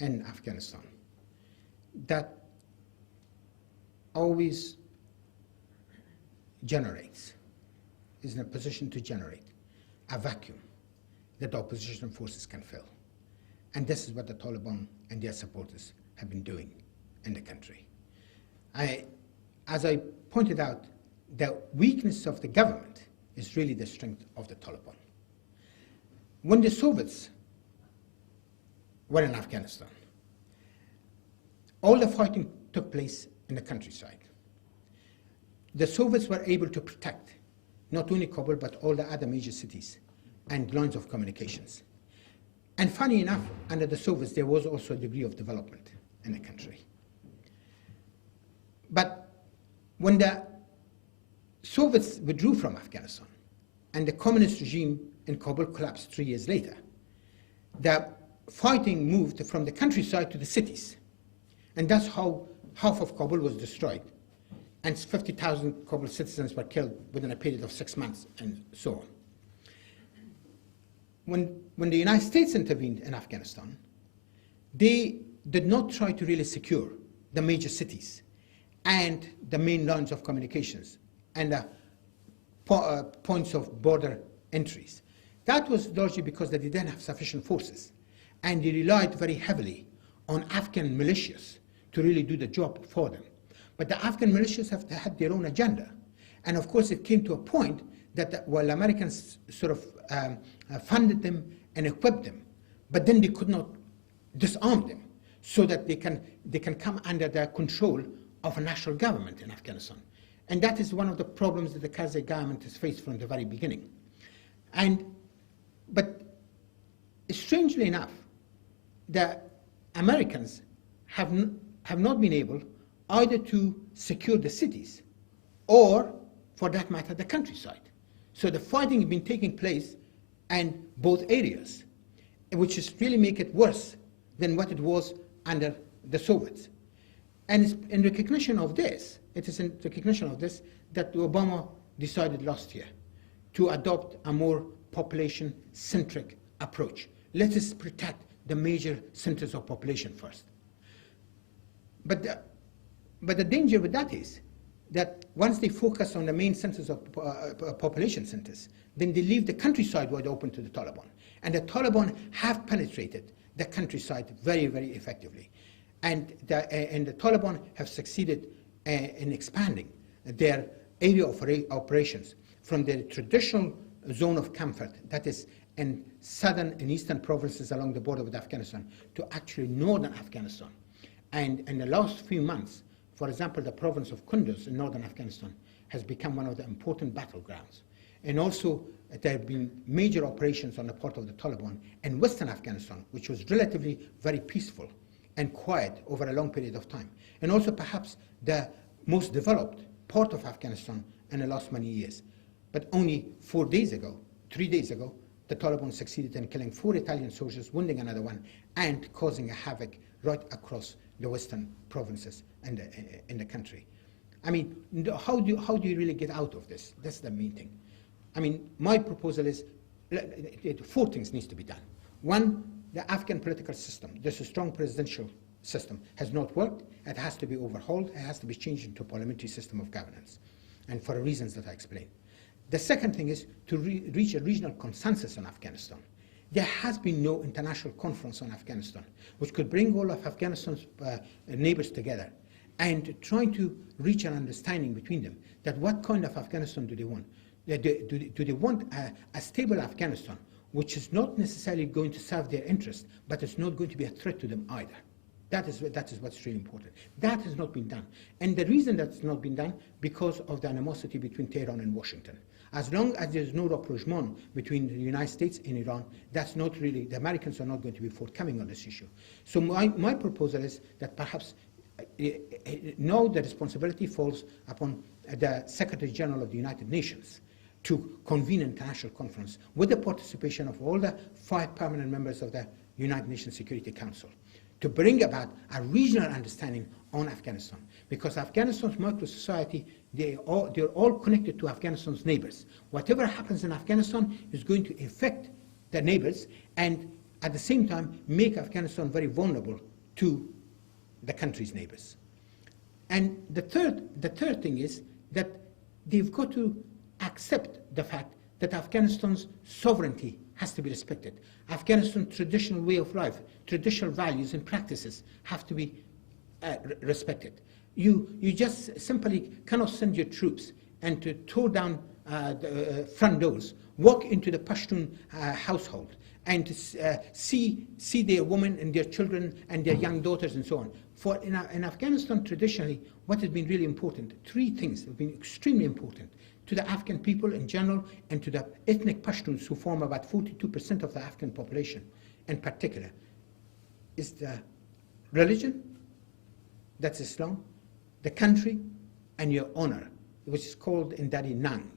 in Afghanistan that always is in a position to generate a vacuum that the opposition forces can fill. And this is what the Taliban and their supporters have been doing in the country. As I pointed out, the weakness of the government is really the strength of the Taliban. When the Soviets were in Afghanistan, all the fighting took place in the countryside. The Soviets were able to protect not only Kabul, but all the other major cities and lines of communications. And funny enough, under the Soviets, there was also a degree of development in the country. But when the Soviets withdrew from Afghanistan and the communist regime in Kabul collapsed 3 years later, the fighting moved from the countryside to the cities. And that's how half of Kabul was destroyed. And 50,000 Kabul citizens were killed within a period of 6 months, and so on. When the United States intervened in Afghanistan, they did not try to really secure the major cities and the main lines of communications and the points of border entries. That was largely because they didn't have sufficient forces, and they relied very heavily on Afghan militias to really do the job for them. But the Afghan militias have had their own agenda. And of course, it came to a point that while Americans sort of funded them and equipped them, but then they could not disarm them so that they can come under the control of a national government in Afghanistan. And that is one of the problems that the Karzai government has faced from the very beginning. But strangely enough, the Americans have not been able either to secure the cities or, for that matter, the countryside. So the fighting has been taking place in both areas, which is really make it worse than what it was under the Soviets. And it's in recognition of this, that Obama decided last year to adopt a more population-centric approach. Let us protect the major centers of population first. But the danger with that is that once they focus on the main centers of population centers, then they leave the countryside wide open to the Taliban. And the Taliban have penetrated the countryside very, very effectively. And the Taliban have succeeded in expanding their area of operations from the traditional zone of comfort, that is in southern and eastern provinces along the border with Afghanistan, to actually northern Afghanistan. And in the last few months, for example, the province of Kunduz in northern Afghanistan has become one of the important battlegrounds. And also, there have been major operations on the part of the Taliban in western Afghanistan, which was relatively very peaceful and quiet over a long period of time. And also perhaps the most developed part of Afghanistan in the last many years. But only 3 days ago, the Taliban succeeded in killing 4 Italian soldiers, wounding another one, and causing a havoc right across the western provinces in the country. I mean, how do you really get out of this? That's the main thing. I mean, my proposal is 4 things needs to be done. One, the Afghan political system, this strong presidential system, has not worked. It has to be overhauled. It has to be changed into a parliamentary system of governance, and for the reasons that I explained. The second thing is to reach a regional consensus on Afghanistan. There has been no international conference on Afghanistan, which could bring all of Afghanistan's neighbors together and trying to reach an understanding between them that what kind of Afghanistan do they want? Do they want a stable Afghanistan, which is not necessarily going to serve their interests, but it's not going to be a threat to them either? That is what's really important. That has not been done. And the reason that's not been done, because of the animosity between Tehran and Washington. As long as there's no rapprochement between the United States and Iran, that's not really, the Americans are not going to be forthcoming on this issue. So my proposal is that perhaps now the responsibility falls upon the Secretary General of the United Nations to convene an international conference with the participation of all the 5 permanent members of the United Nations Security Council to bring about a regional understanding on Afghanistan. Because Afghanistan's micro-society, they're all connected to Afghanistan's neighbors. Whatever happens in Afghanistan is going to affect the neighbors and at the same time make Afghanistan very vulnerable to the country's neighbors. And the third thing is that they've got to accept the fact that Afghanistan's sovereignty has to be respected. Afghanistan's traditional way of life, traditional values and practices have to be respected. You just simply cannot send your troops and to tear down the front doors, walk into the Pashtun household, and to see their women and their children and their young daughters and so on. For in Afghanistan, traditionally, what has been really important, 3 things have been extremely important to the Afghan people in general and to the ethnic Pashtuns who form about 42% of the Afghan population in particular, is the religion, that's Islam, the country, and your honor, which is called in Dari Nang.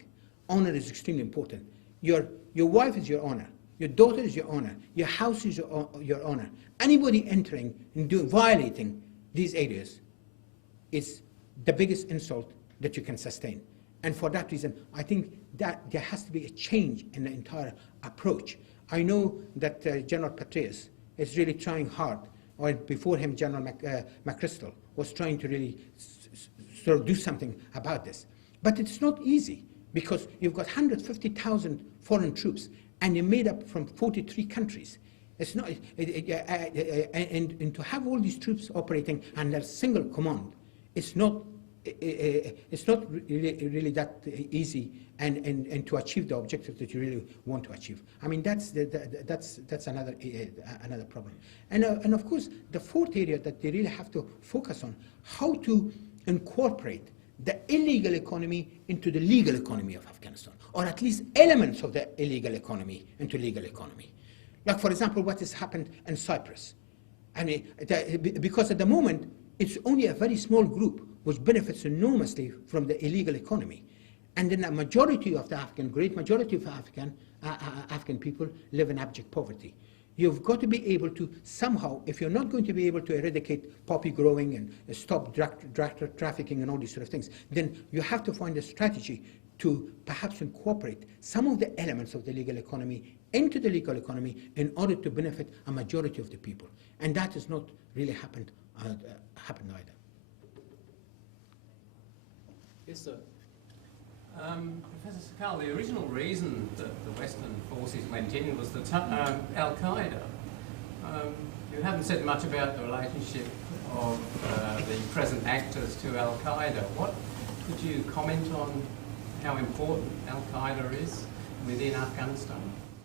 Honor is extremely important. Your wife is your honor. Your daughter is your honor. Your house is your honor. Anybody entering and violating these areas is the biggest insult that you can sustain. And for that reason, I think that there has to be a change in the entire approach. I know that General Petraeus is really trying hard, or before him, General McChrystal was trying to really sort of do something about this. But it's not easy, because you've got 150,000 foreign troops, and they're made up from 43 countries. It's not, and to have all these troops operating under single command, it's not really that easy, and to achieve the objective that you really want to achieve. I mean, that's another problem. And of course, the fourth area that they really have to focus on, how to incorporate the illegal economy into the legal economy of Afghanistan, or at least elements of the illegal economy into legal economy. Like, for example, what has happened in Cyprus. I mean, because at the moment, it's only a very small group which benefits enormously from the illegal economy. And then a majority of the great majority of Afghan people live in abject poverty. You've got to be able to somehow, if you're not going to be able to eradicate poppy growing and stop drug trafficking and all these sort of things, then you have to find a strategy to perhaps incorporate some of the elements of the legal economy into the legal economy in order to benefit a majority of the people. And that has not really happened either. Yes, sir. Professor Saikal, the original reason that the Western forces went in was Al-Qaeda. You haven't said much about the relationship of the present actors to Al-Qaeda. Could you comment on how important Al-Qaeda is within Afghanistan?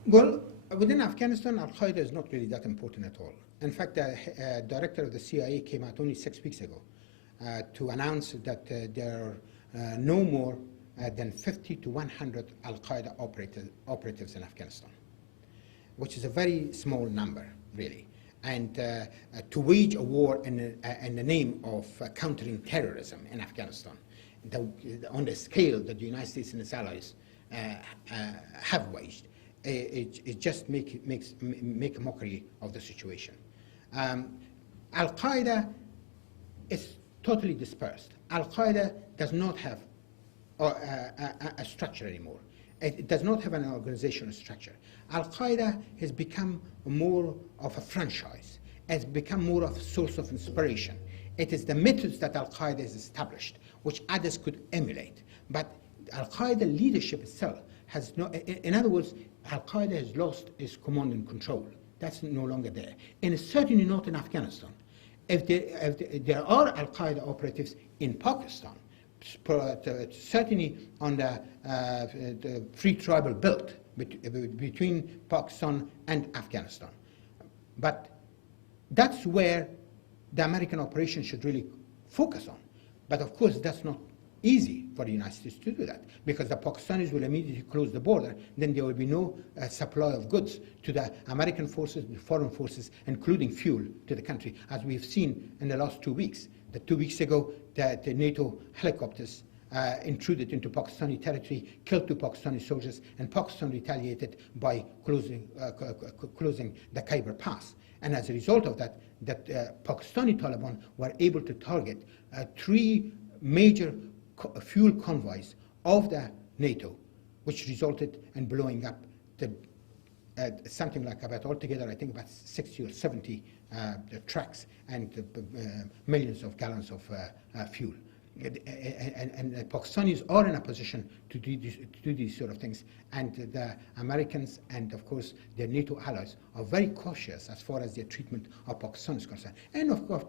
Well, within Afghanistan, Al-Qaeda is not really that important at all. In fact, the director of the CIA came out only 6 weeks ago to announce that there are no more than 50 to 100 Al-Qaeda operatives in Afghanistan, which is a very small number, really. And to wage a war in the name of countering terrorism in Afghanistan, on the scale that the United States and its allies have waged, it just make a mockery of the situation. Al-Qaeda is totally dispersed. Al-Qaeda does not have a structure anymore. It does not have an organizational structure. Al-Qaeda has become more of a franchise. It's become more of a source of inspiration. It is the methods that Al-Qaeda has established, which others could emulate. But Al-Qaeda leadership itself has no, in other words, Al-Qaeda has lost its command and control. That's no longer there. And it's certainly not in Afghanistan. If there are Al-Qaeda operatives in Pakistan, certainly on the free tribal belt between Pakistan and Afghanistan. But that's where the American operation should really focus on. But of course, that's not easy for the United States to do that, because the Pakistanis will immediately close the border. Then there will be no supply of goods to the American forces, the foreign forces, including fuel to the country, as we've seen in the last 2 weeks. 2 weeks ago, the NATO helicopters intruded into Pakistani territory, killed 2 Pakistani soldiers, and Pakistan retaliated by closing the Khyber Pass. And as a result of that, Pakistani Taliban were able to target 3 major fuel convoys of the NATO, which resulted in blowing up something like about altogether, I think about 60 or 70 trucks and millions of gallons of fuel. And the Pakistanis are in a position to do these sort of things, and the Americans and of course their NATO allies are very cautious as far as their treatment of Pakistan is concerned. And of course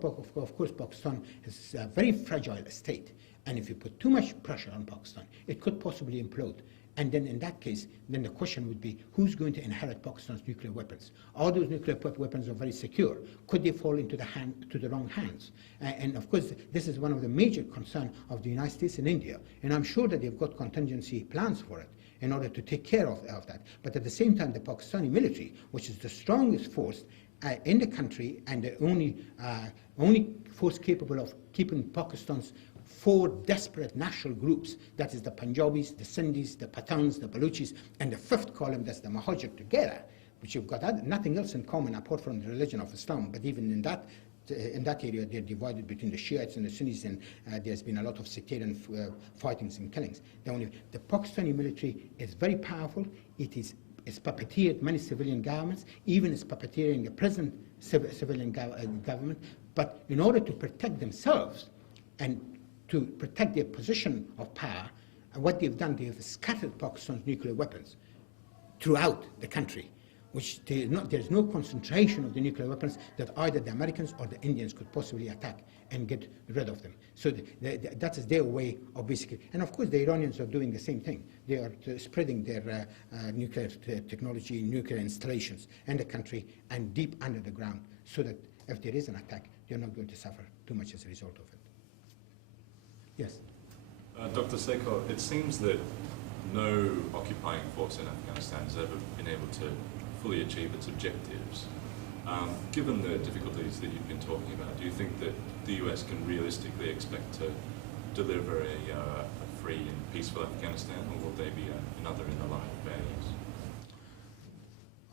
Pakistan is a very fragile state, and if you put too much pressure on Pakistan, it could possibly implode. And then in that case, then the question would be, who's going to inherit Pakistan's nuclear weapons? All those nuclear weapons are very secure. Could they fall into the wrong hands? And of course, this is one of the major concerns of the United States and India. And I'm sure that they've got contingency plans for it in order to take care of that. But at the same time, the Pakistani military, which is the strongest force in the country and the only force capable of keeping Pakistan's 4 desperate national groups, that is the Punjabis, the Sindhis, the Pathans, the Baluchis, and the 5th column, that's the Mahajir together, which have got nothing else in common apart from the religion of Islam. But even in that area, they're divided between the Shiites and the Sunnis, and there's been a lot of sectarian fightings and killings. The Pakistani military is very powerful. It's puppeteered many civilian governments, even it's puppeteering the present civilian government. But in order to protect themselves and to protect their position of power, what they've done, they have scattered Pakistan's nuclear weapons throughout the country, which there's no concentration of the nuclear weapons that either the Americans or the Indians could possibly attack and get rid of them. So that is their way of basically, and of course the Iranians are doing the same thing. They are spreading their nuclear technology, nuclear installations in the country and deep under the ground, so that if there is an attack, they're not going to suffer too much as a result of it. Yes. Dr. Saikal, it seems that no occupying force in Afghanistan has ever been able to fully achieve its objectives. Given the difficulties that you've been talking about, do you think that the US can realistically expect to deliver a free and peaceful Afghanistan, or will they be another in the line of failures?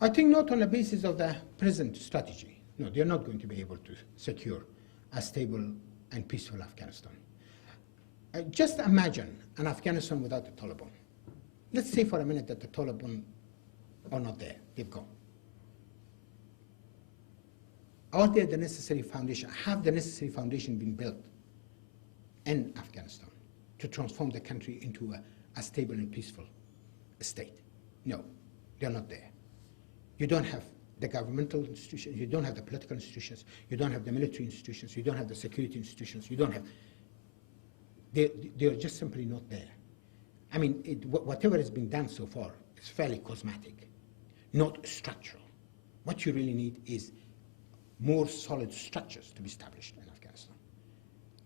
I think not on the basis of the present strategy. No, they're not going to be able to secure a stable and peaceful Afghanistan. Just imagine an Afghanistan without the Taliban. Let's say for a minute that the Taliban are not there, they've gone. Are there the necessary foundation? Have the necessary foundation been built in Afghanistan to transform the country into a stable and peaceful state? No, they're not there. You don't have the governmental institutions, you don't have the political institutions, you don't have the military institutions, you don't have the security institutions, you don't have. They're just simply not there. I mean, whatever has been done so far is fairly cosmetic, not structural. What you really need is more solid structures to be established in Afghanistan.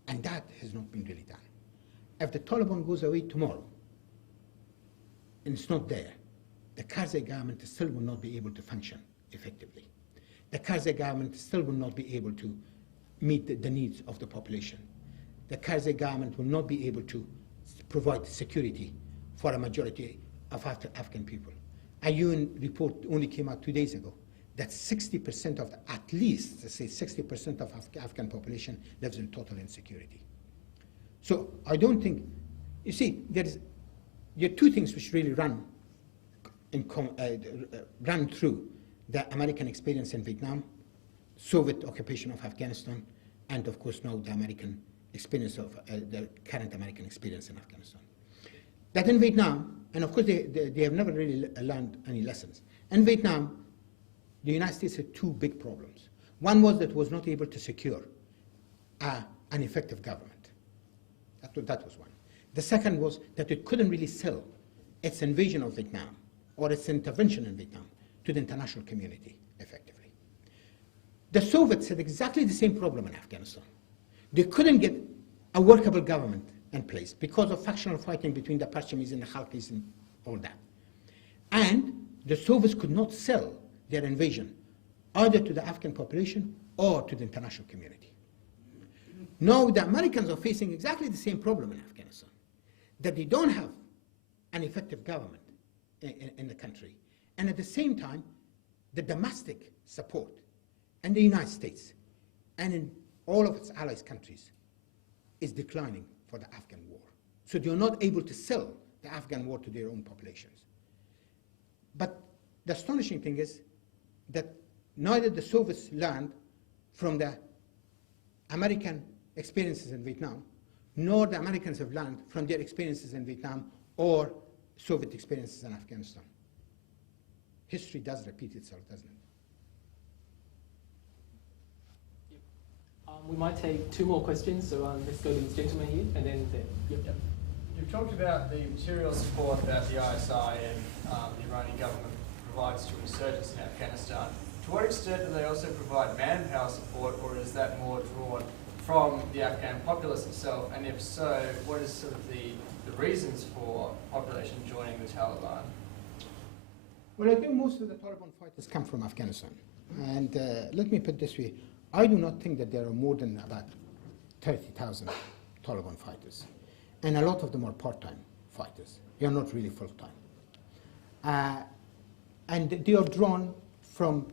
And that has not been really done. If the Taliban goes away tomorrow, and it's not there, the Karzai government still will not be able to function effectively. The Karzai government still will not be able to meet the needs of the population. The Karzai government will not be able to provide security for a majority of Afghan people. A UN report only came out 2 days ago that 60% of, at least, let's say 60% of Afghan population lives in total insecurity. So I don't think, you see, there are 2 things which really run through the American experience in Vietnam, Soviet occupation of Afghanistan, and of course now the American experience of the current American experience in Afghanistan. that in Vietnam, and of course they have never really learned any lessons. In Vietnam, the United States had two big problems. One was that it was not able to secure an effective government. That was one. The second was that it couldn't really sell its invasion of Vietnam or its intervention in Vietnam to the international community effectively. The Soviets had exactly the same problem in Afghanistan. They couldn't get a workable government in place because of factional fighting between the Pashtunis and the Khalqis and all that. And the Soviets could not sell their invasion either to the Afghan population or to the international community. Now the Americans are facing exactly the same problem in Afghanistan, that they don't have an effective government in the country. And at the same time, the domestic support in the United States and in all of its allies countries is declining for the Afghan war. So they're not able to sell the Afghan war to their own populations. But the astonishing thing is that neither the Soviets learned from the American experiences in Vietnam, nor the Americans have learned from their experiences in Vietnam or Soviet experiences in Afghanistan. History does repeat itself, doesn't it? We might take two more questions, so let's go to this gentleman here, and then there. Yep. You've talked about the material support that the ISI and the Iranian government provides to insurgents in Afghanistan. To what extent do they also provide manpower support, or is that more drawn from the Afghan populace itself? And if so, what is sort of the reasons for population joining the Taliban? Well, I think most of the Taliban fighters come from Afghanistan. And let me put it this way. I do not think that there are more than about 30,000 Taliban fighters. And a lot of them are part-time fighters. They are not really full-time. And they are drawn from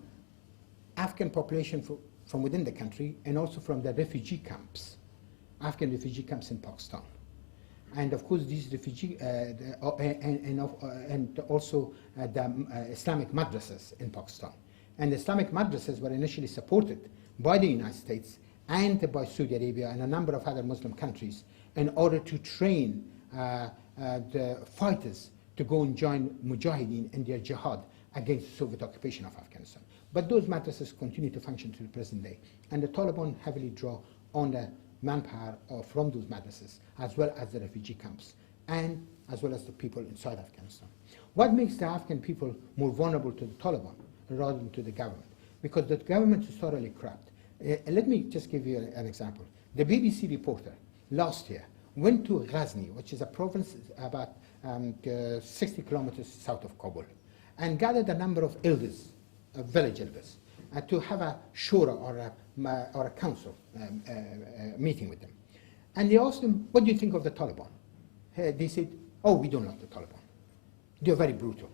Afghan population from within the country and also from the refugee camps, Afghan refugee camps in Pakistan. And of course, these refugee, and also the Islamic madrasas in Pakistan. And the Islamic madrasas were initially supported by the United States and by Saudi Arabia and a number of other Muslim countries in order to train the fighters to go and join Mujahideen in their jihad against the Soviet occupation of Afghanistan. But those madrasas continue to function to the present day. And the Taliban heavily draw on the manpower from those madrasas, as well as the refugee camps, and as well as the people inside Afghanistan. What makes the Afghan people more vulnerable to the Taliban rather than to the government? Because the government is thoroughly corrupt. Let me just give you an example. The BBC reporter last year went to Ghazni, which is a province about 60 kilometers south of Kabul, and gathered a number of elders, village elders, to have a shura or a council meeting with them. And they asked them, what do you think of the Taliban? They said, oh, we don't like the Taliban. They're very brutal.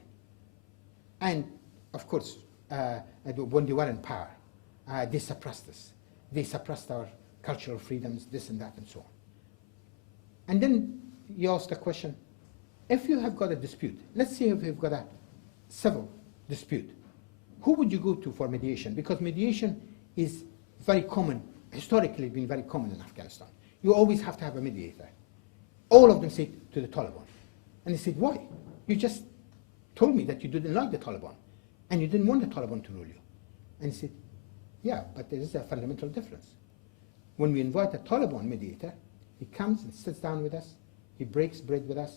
And of course, when they were in power, they suppressed us. They suppressed our cultural freedoms, this and that, and so on. And then you ask the question, if you have got a dispute, let's say if you've got a civil dispute, who would you go to for mediation? Because mediation is very common, historically been very common in Afghanistan. You always have to have a mediator. All of them said to the Taliban. And they said, why? You just told me that you didn't like the Taliban, and you didn't want the Taliban to rule you. And he said, yeah, but there is a fundamental difference. When we invite a Taliban mediator, he comes and sits down with us, he breaks bread with us,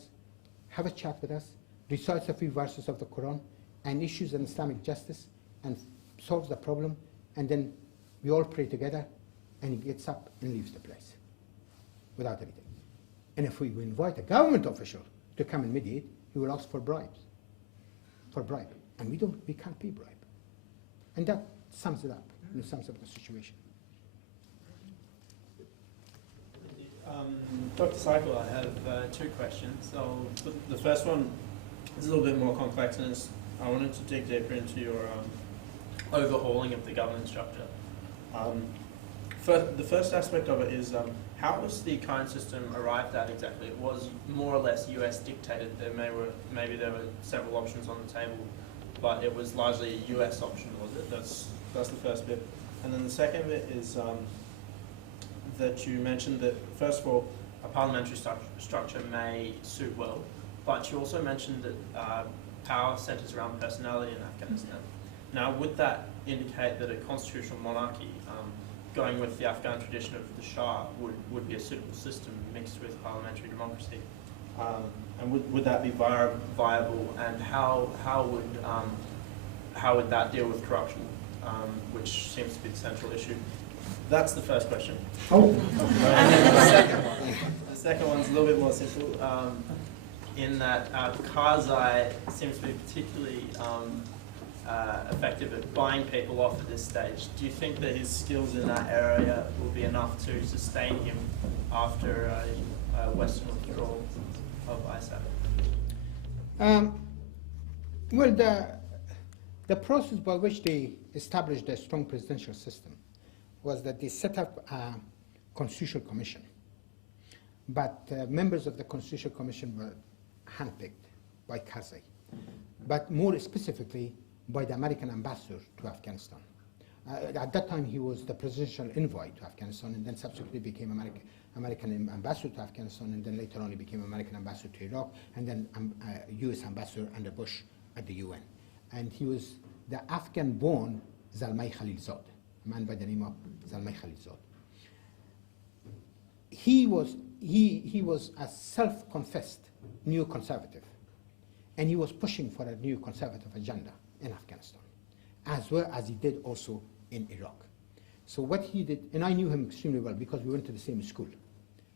have a chat with us, recites a few verses of the Quran, and issues an Islamic justice, and solves the problem, and then we all pray together, and he gets up and leaves the place without anything. And if we invite a government official to come and mediate, he will ask for bribe. And we can't pay bribe. And that sums it up, sums up the situation. Dr. Saikal, I have two questions. So the first one is a little bit more complex, and I wanted to dig deeper into your overhauling of the government structure. The first aspect of it is how was the current system arrived at exactly? It was more or less US dictated. Maybe there were several options on the table, but it was largely a US option, was it? That's the first bit. And then the second bit is that you mentioned that, first of all, a parliamentary structure may suit well, but you also mentioned that power centers around personality in Afghanistan. Now, would that indicate that a constitutional monarchy, going with the Afghan tradition of the Shah, would be a suitable system mixed with parliamentary democracy? And would that be viable? And how would that deal with corruption, which seems to be the central issue? That's the first question. Oh. And then the second one's a little bit more simple, in that Karzai seems to be particularly effective at buying people off at this stage. Do you think that his skills in that area will be enough to sustain him after Western withdrawal of ISAF? Well, the process by which they established a strong presidential system was that they set up a constitutional commission. But members of the constitutional commission were handpicked by Karzai, but more specifically by the American ambassador to Afghanistan. At that time, he was the presidential envoy to Afghanistan, and then subsequently became American ambassador to Afghanistan, and then later on he became American ambassador to Iraq, and then U.S. ambassador under Bush at the UN. And he was the Afghan-born Zalmay Khalilzad, a man by the name of Zalmay Khalilzad. He was a self-confessed neoconservative, and he was pushing for a neoconservative agenda in Afghanistan, as well as he did also in Iraq. So what he did, and I knew him extremely well because we went to the same school.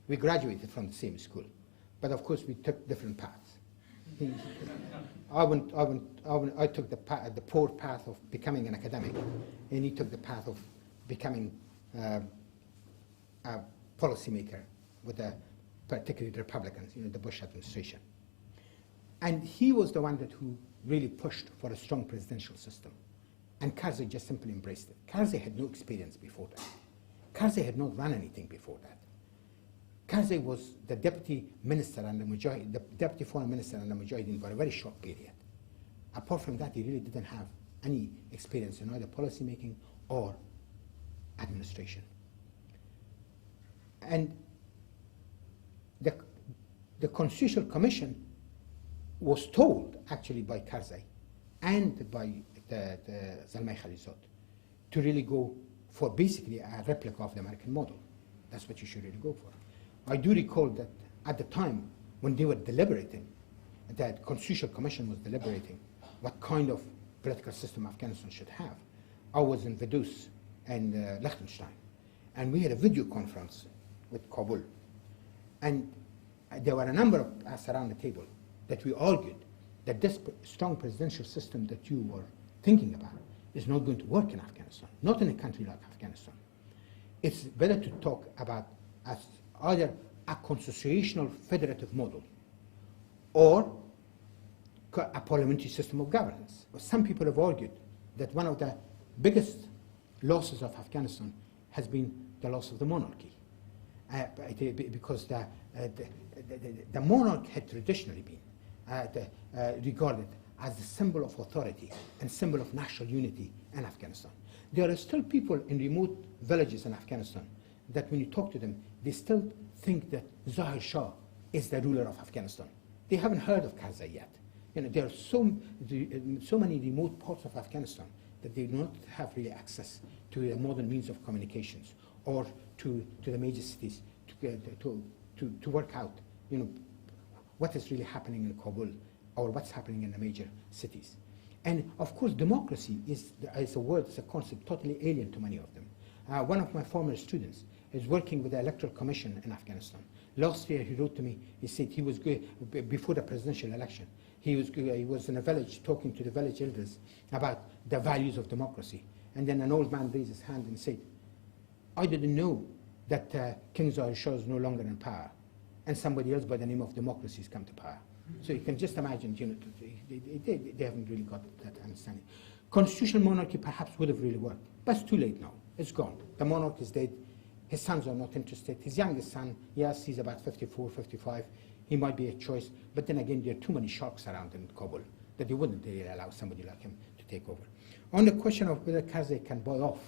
We graduated from the same school, but of course we took different paths. I took the poor path of becoming an academic, and he took the path of becoming a policymaker with particularly the Republicans, the Bush administration. And he was the one who really pushed for a strong presidential system. And Karzai just simply embraced it. Karzai had no experience before that. Karzai had not run anything before that. Karzai was the deputy minister and the deputy foreign minister and the Mujahideen for a very short period. Apart from that, he really didn't have any experience in either policy making or administration. And the Constitutional Commission was told, actually, by Karzai and by the Zalmay Khalilzad to really go for basically a replica of the American model. That's what you should really go for. I do recall that at the time when they were deliberating, the Constitutional Commission was deliberating what kind of political system Afghanistan should have. I was in Vaduz and Liechtenstein, and we had a video conference with Kabul. And there were a number of us around the table that we argued that this strong presidential system that you were thinking about is not going to work in Afghanistan, not in a country like Afghanistan. It's better to talk about as either a constitutional federative model or a parliamentary system of governance. Some people have argued that one of the biggest losses of Afghanistan has been the loss of the monarchy, because the monarch had traditionally been regarded as the symbol of authority and symbol of national unity in Afghanistan. There are still people in remote villages in Afghanistan that when you talk to them, they still think that Zahir Shah is the ruler of Afghanistan. They haven't heard of Karzai yet. There are so many remote parts of Afghanistan that they do not have really access to the modern means of communications or to the major cities to work out what is really happening in Kabul or what's happening in the major cities. And of course, democracy is a word, it's a concept totally alien to many of them. One of my former students is working with the Electoral Commission in Afghanistan. Last year, he wrote to me, he said he was before the presidential election, he was in a village talking to the village elders about the values of democracy. And then an old man raised his hand and said, I didn't know that King Zahir Shah is no longer in power, and somebody else by the name of democracy has come to power. So you can just imagine, they haven't really got that understanding. Constitutional monarchy perhaps would have really worked, but it's too late now. It's gone. The monarch is dead. His sons are not interested. His youngest son, yes, he's about 54, 55. He might be a choice, but then again, there are too many sharks around in Kabul that they wouldn't really allow somebody like him to take over. On the question of whether Karzai can buy off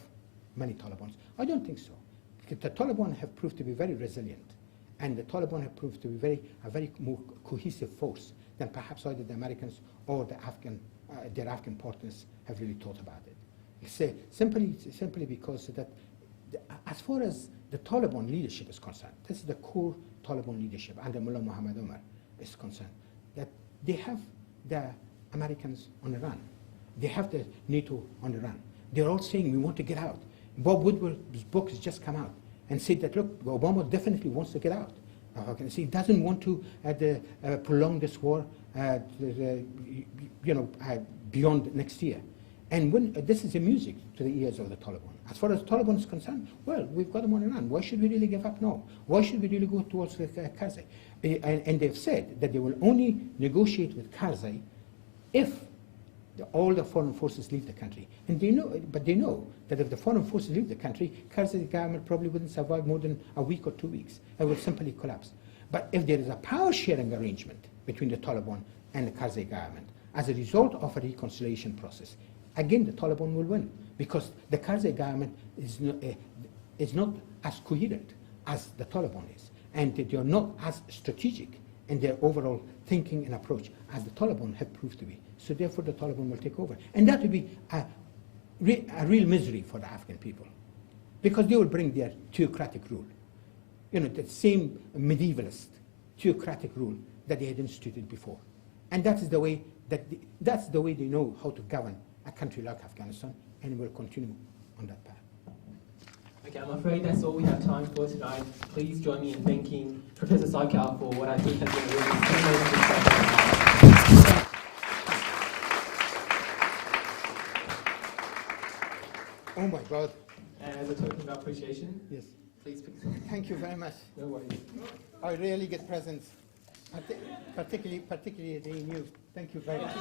many Taliban, I don't think so. Because the Taliban have proved to be very resilient, and the Taliban have proved to be a very more cohesive force than perhaps either the Americans or the their Afghan partners have really thought about it. Simply because that as far as the Taliban leadership is concerned, this is the core Taliban leadership under Mullah Muhammad Omar is concerned, that they have the Americans on the run. They have the NATO on the run. They're all saying we want to get out. Bob Woodward's book has just come out and said that, look, Obama definitely wants to get out. He doesn't want to prolong this war beyond next year. And when this is the music to the ears of the Taliban. As far as the Taliban is concerned, well, we've got them on the run. Why should we really give up now? Why should we really go towards Karzai? And they've said that they will only negotiate with Karzai if all the foreign forces leave the country. And they know that if the foreign forces leave the country, Karzai's government probably wouldn't survive more than a week or 2 weeks. It would simply collapse. But if there is a power-sharing arrangement between the Taliban and the Karzai government, as a result of a reconciliation process, again, the Taliban will win, because the Karzai government is not as coherent as the Taliban is, and they are not as strategic in their overall thinking and approach as the Taliban have proved to be. So therefore, the Taliban will take over. And that will be a real misery for the Afghan people, because they will bring their theocratic rule, the same medievalist theocratic rule that they had instituted before. And that is the way that's the way they know how to govern a country like Afghanistan, and will continue on that path. Okay, I'm afraid that's all we have time for tonight. Please join me in thanking Professor Saikal for what I think has been a really stimulating discussion. Oh my God. And as a token of appreciation, Yes. please pick something. Thank you very much. No worries. I rarely get presents, particularly at the ANU. Thank you very much.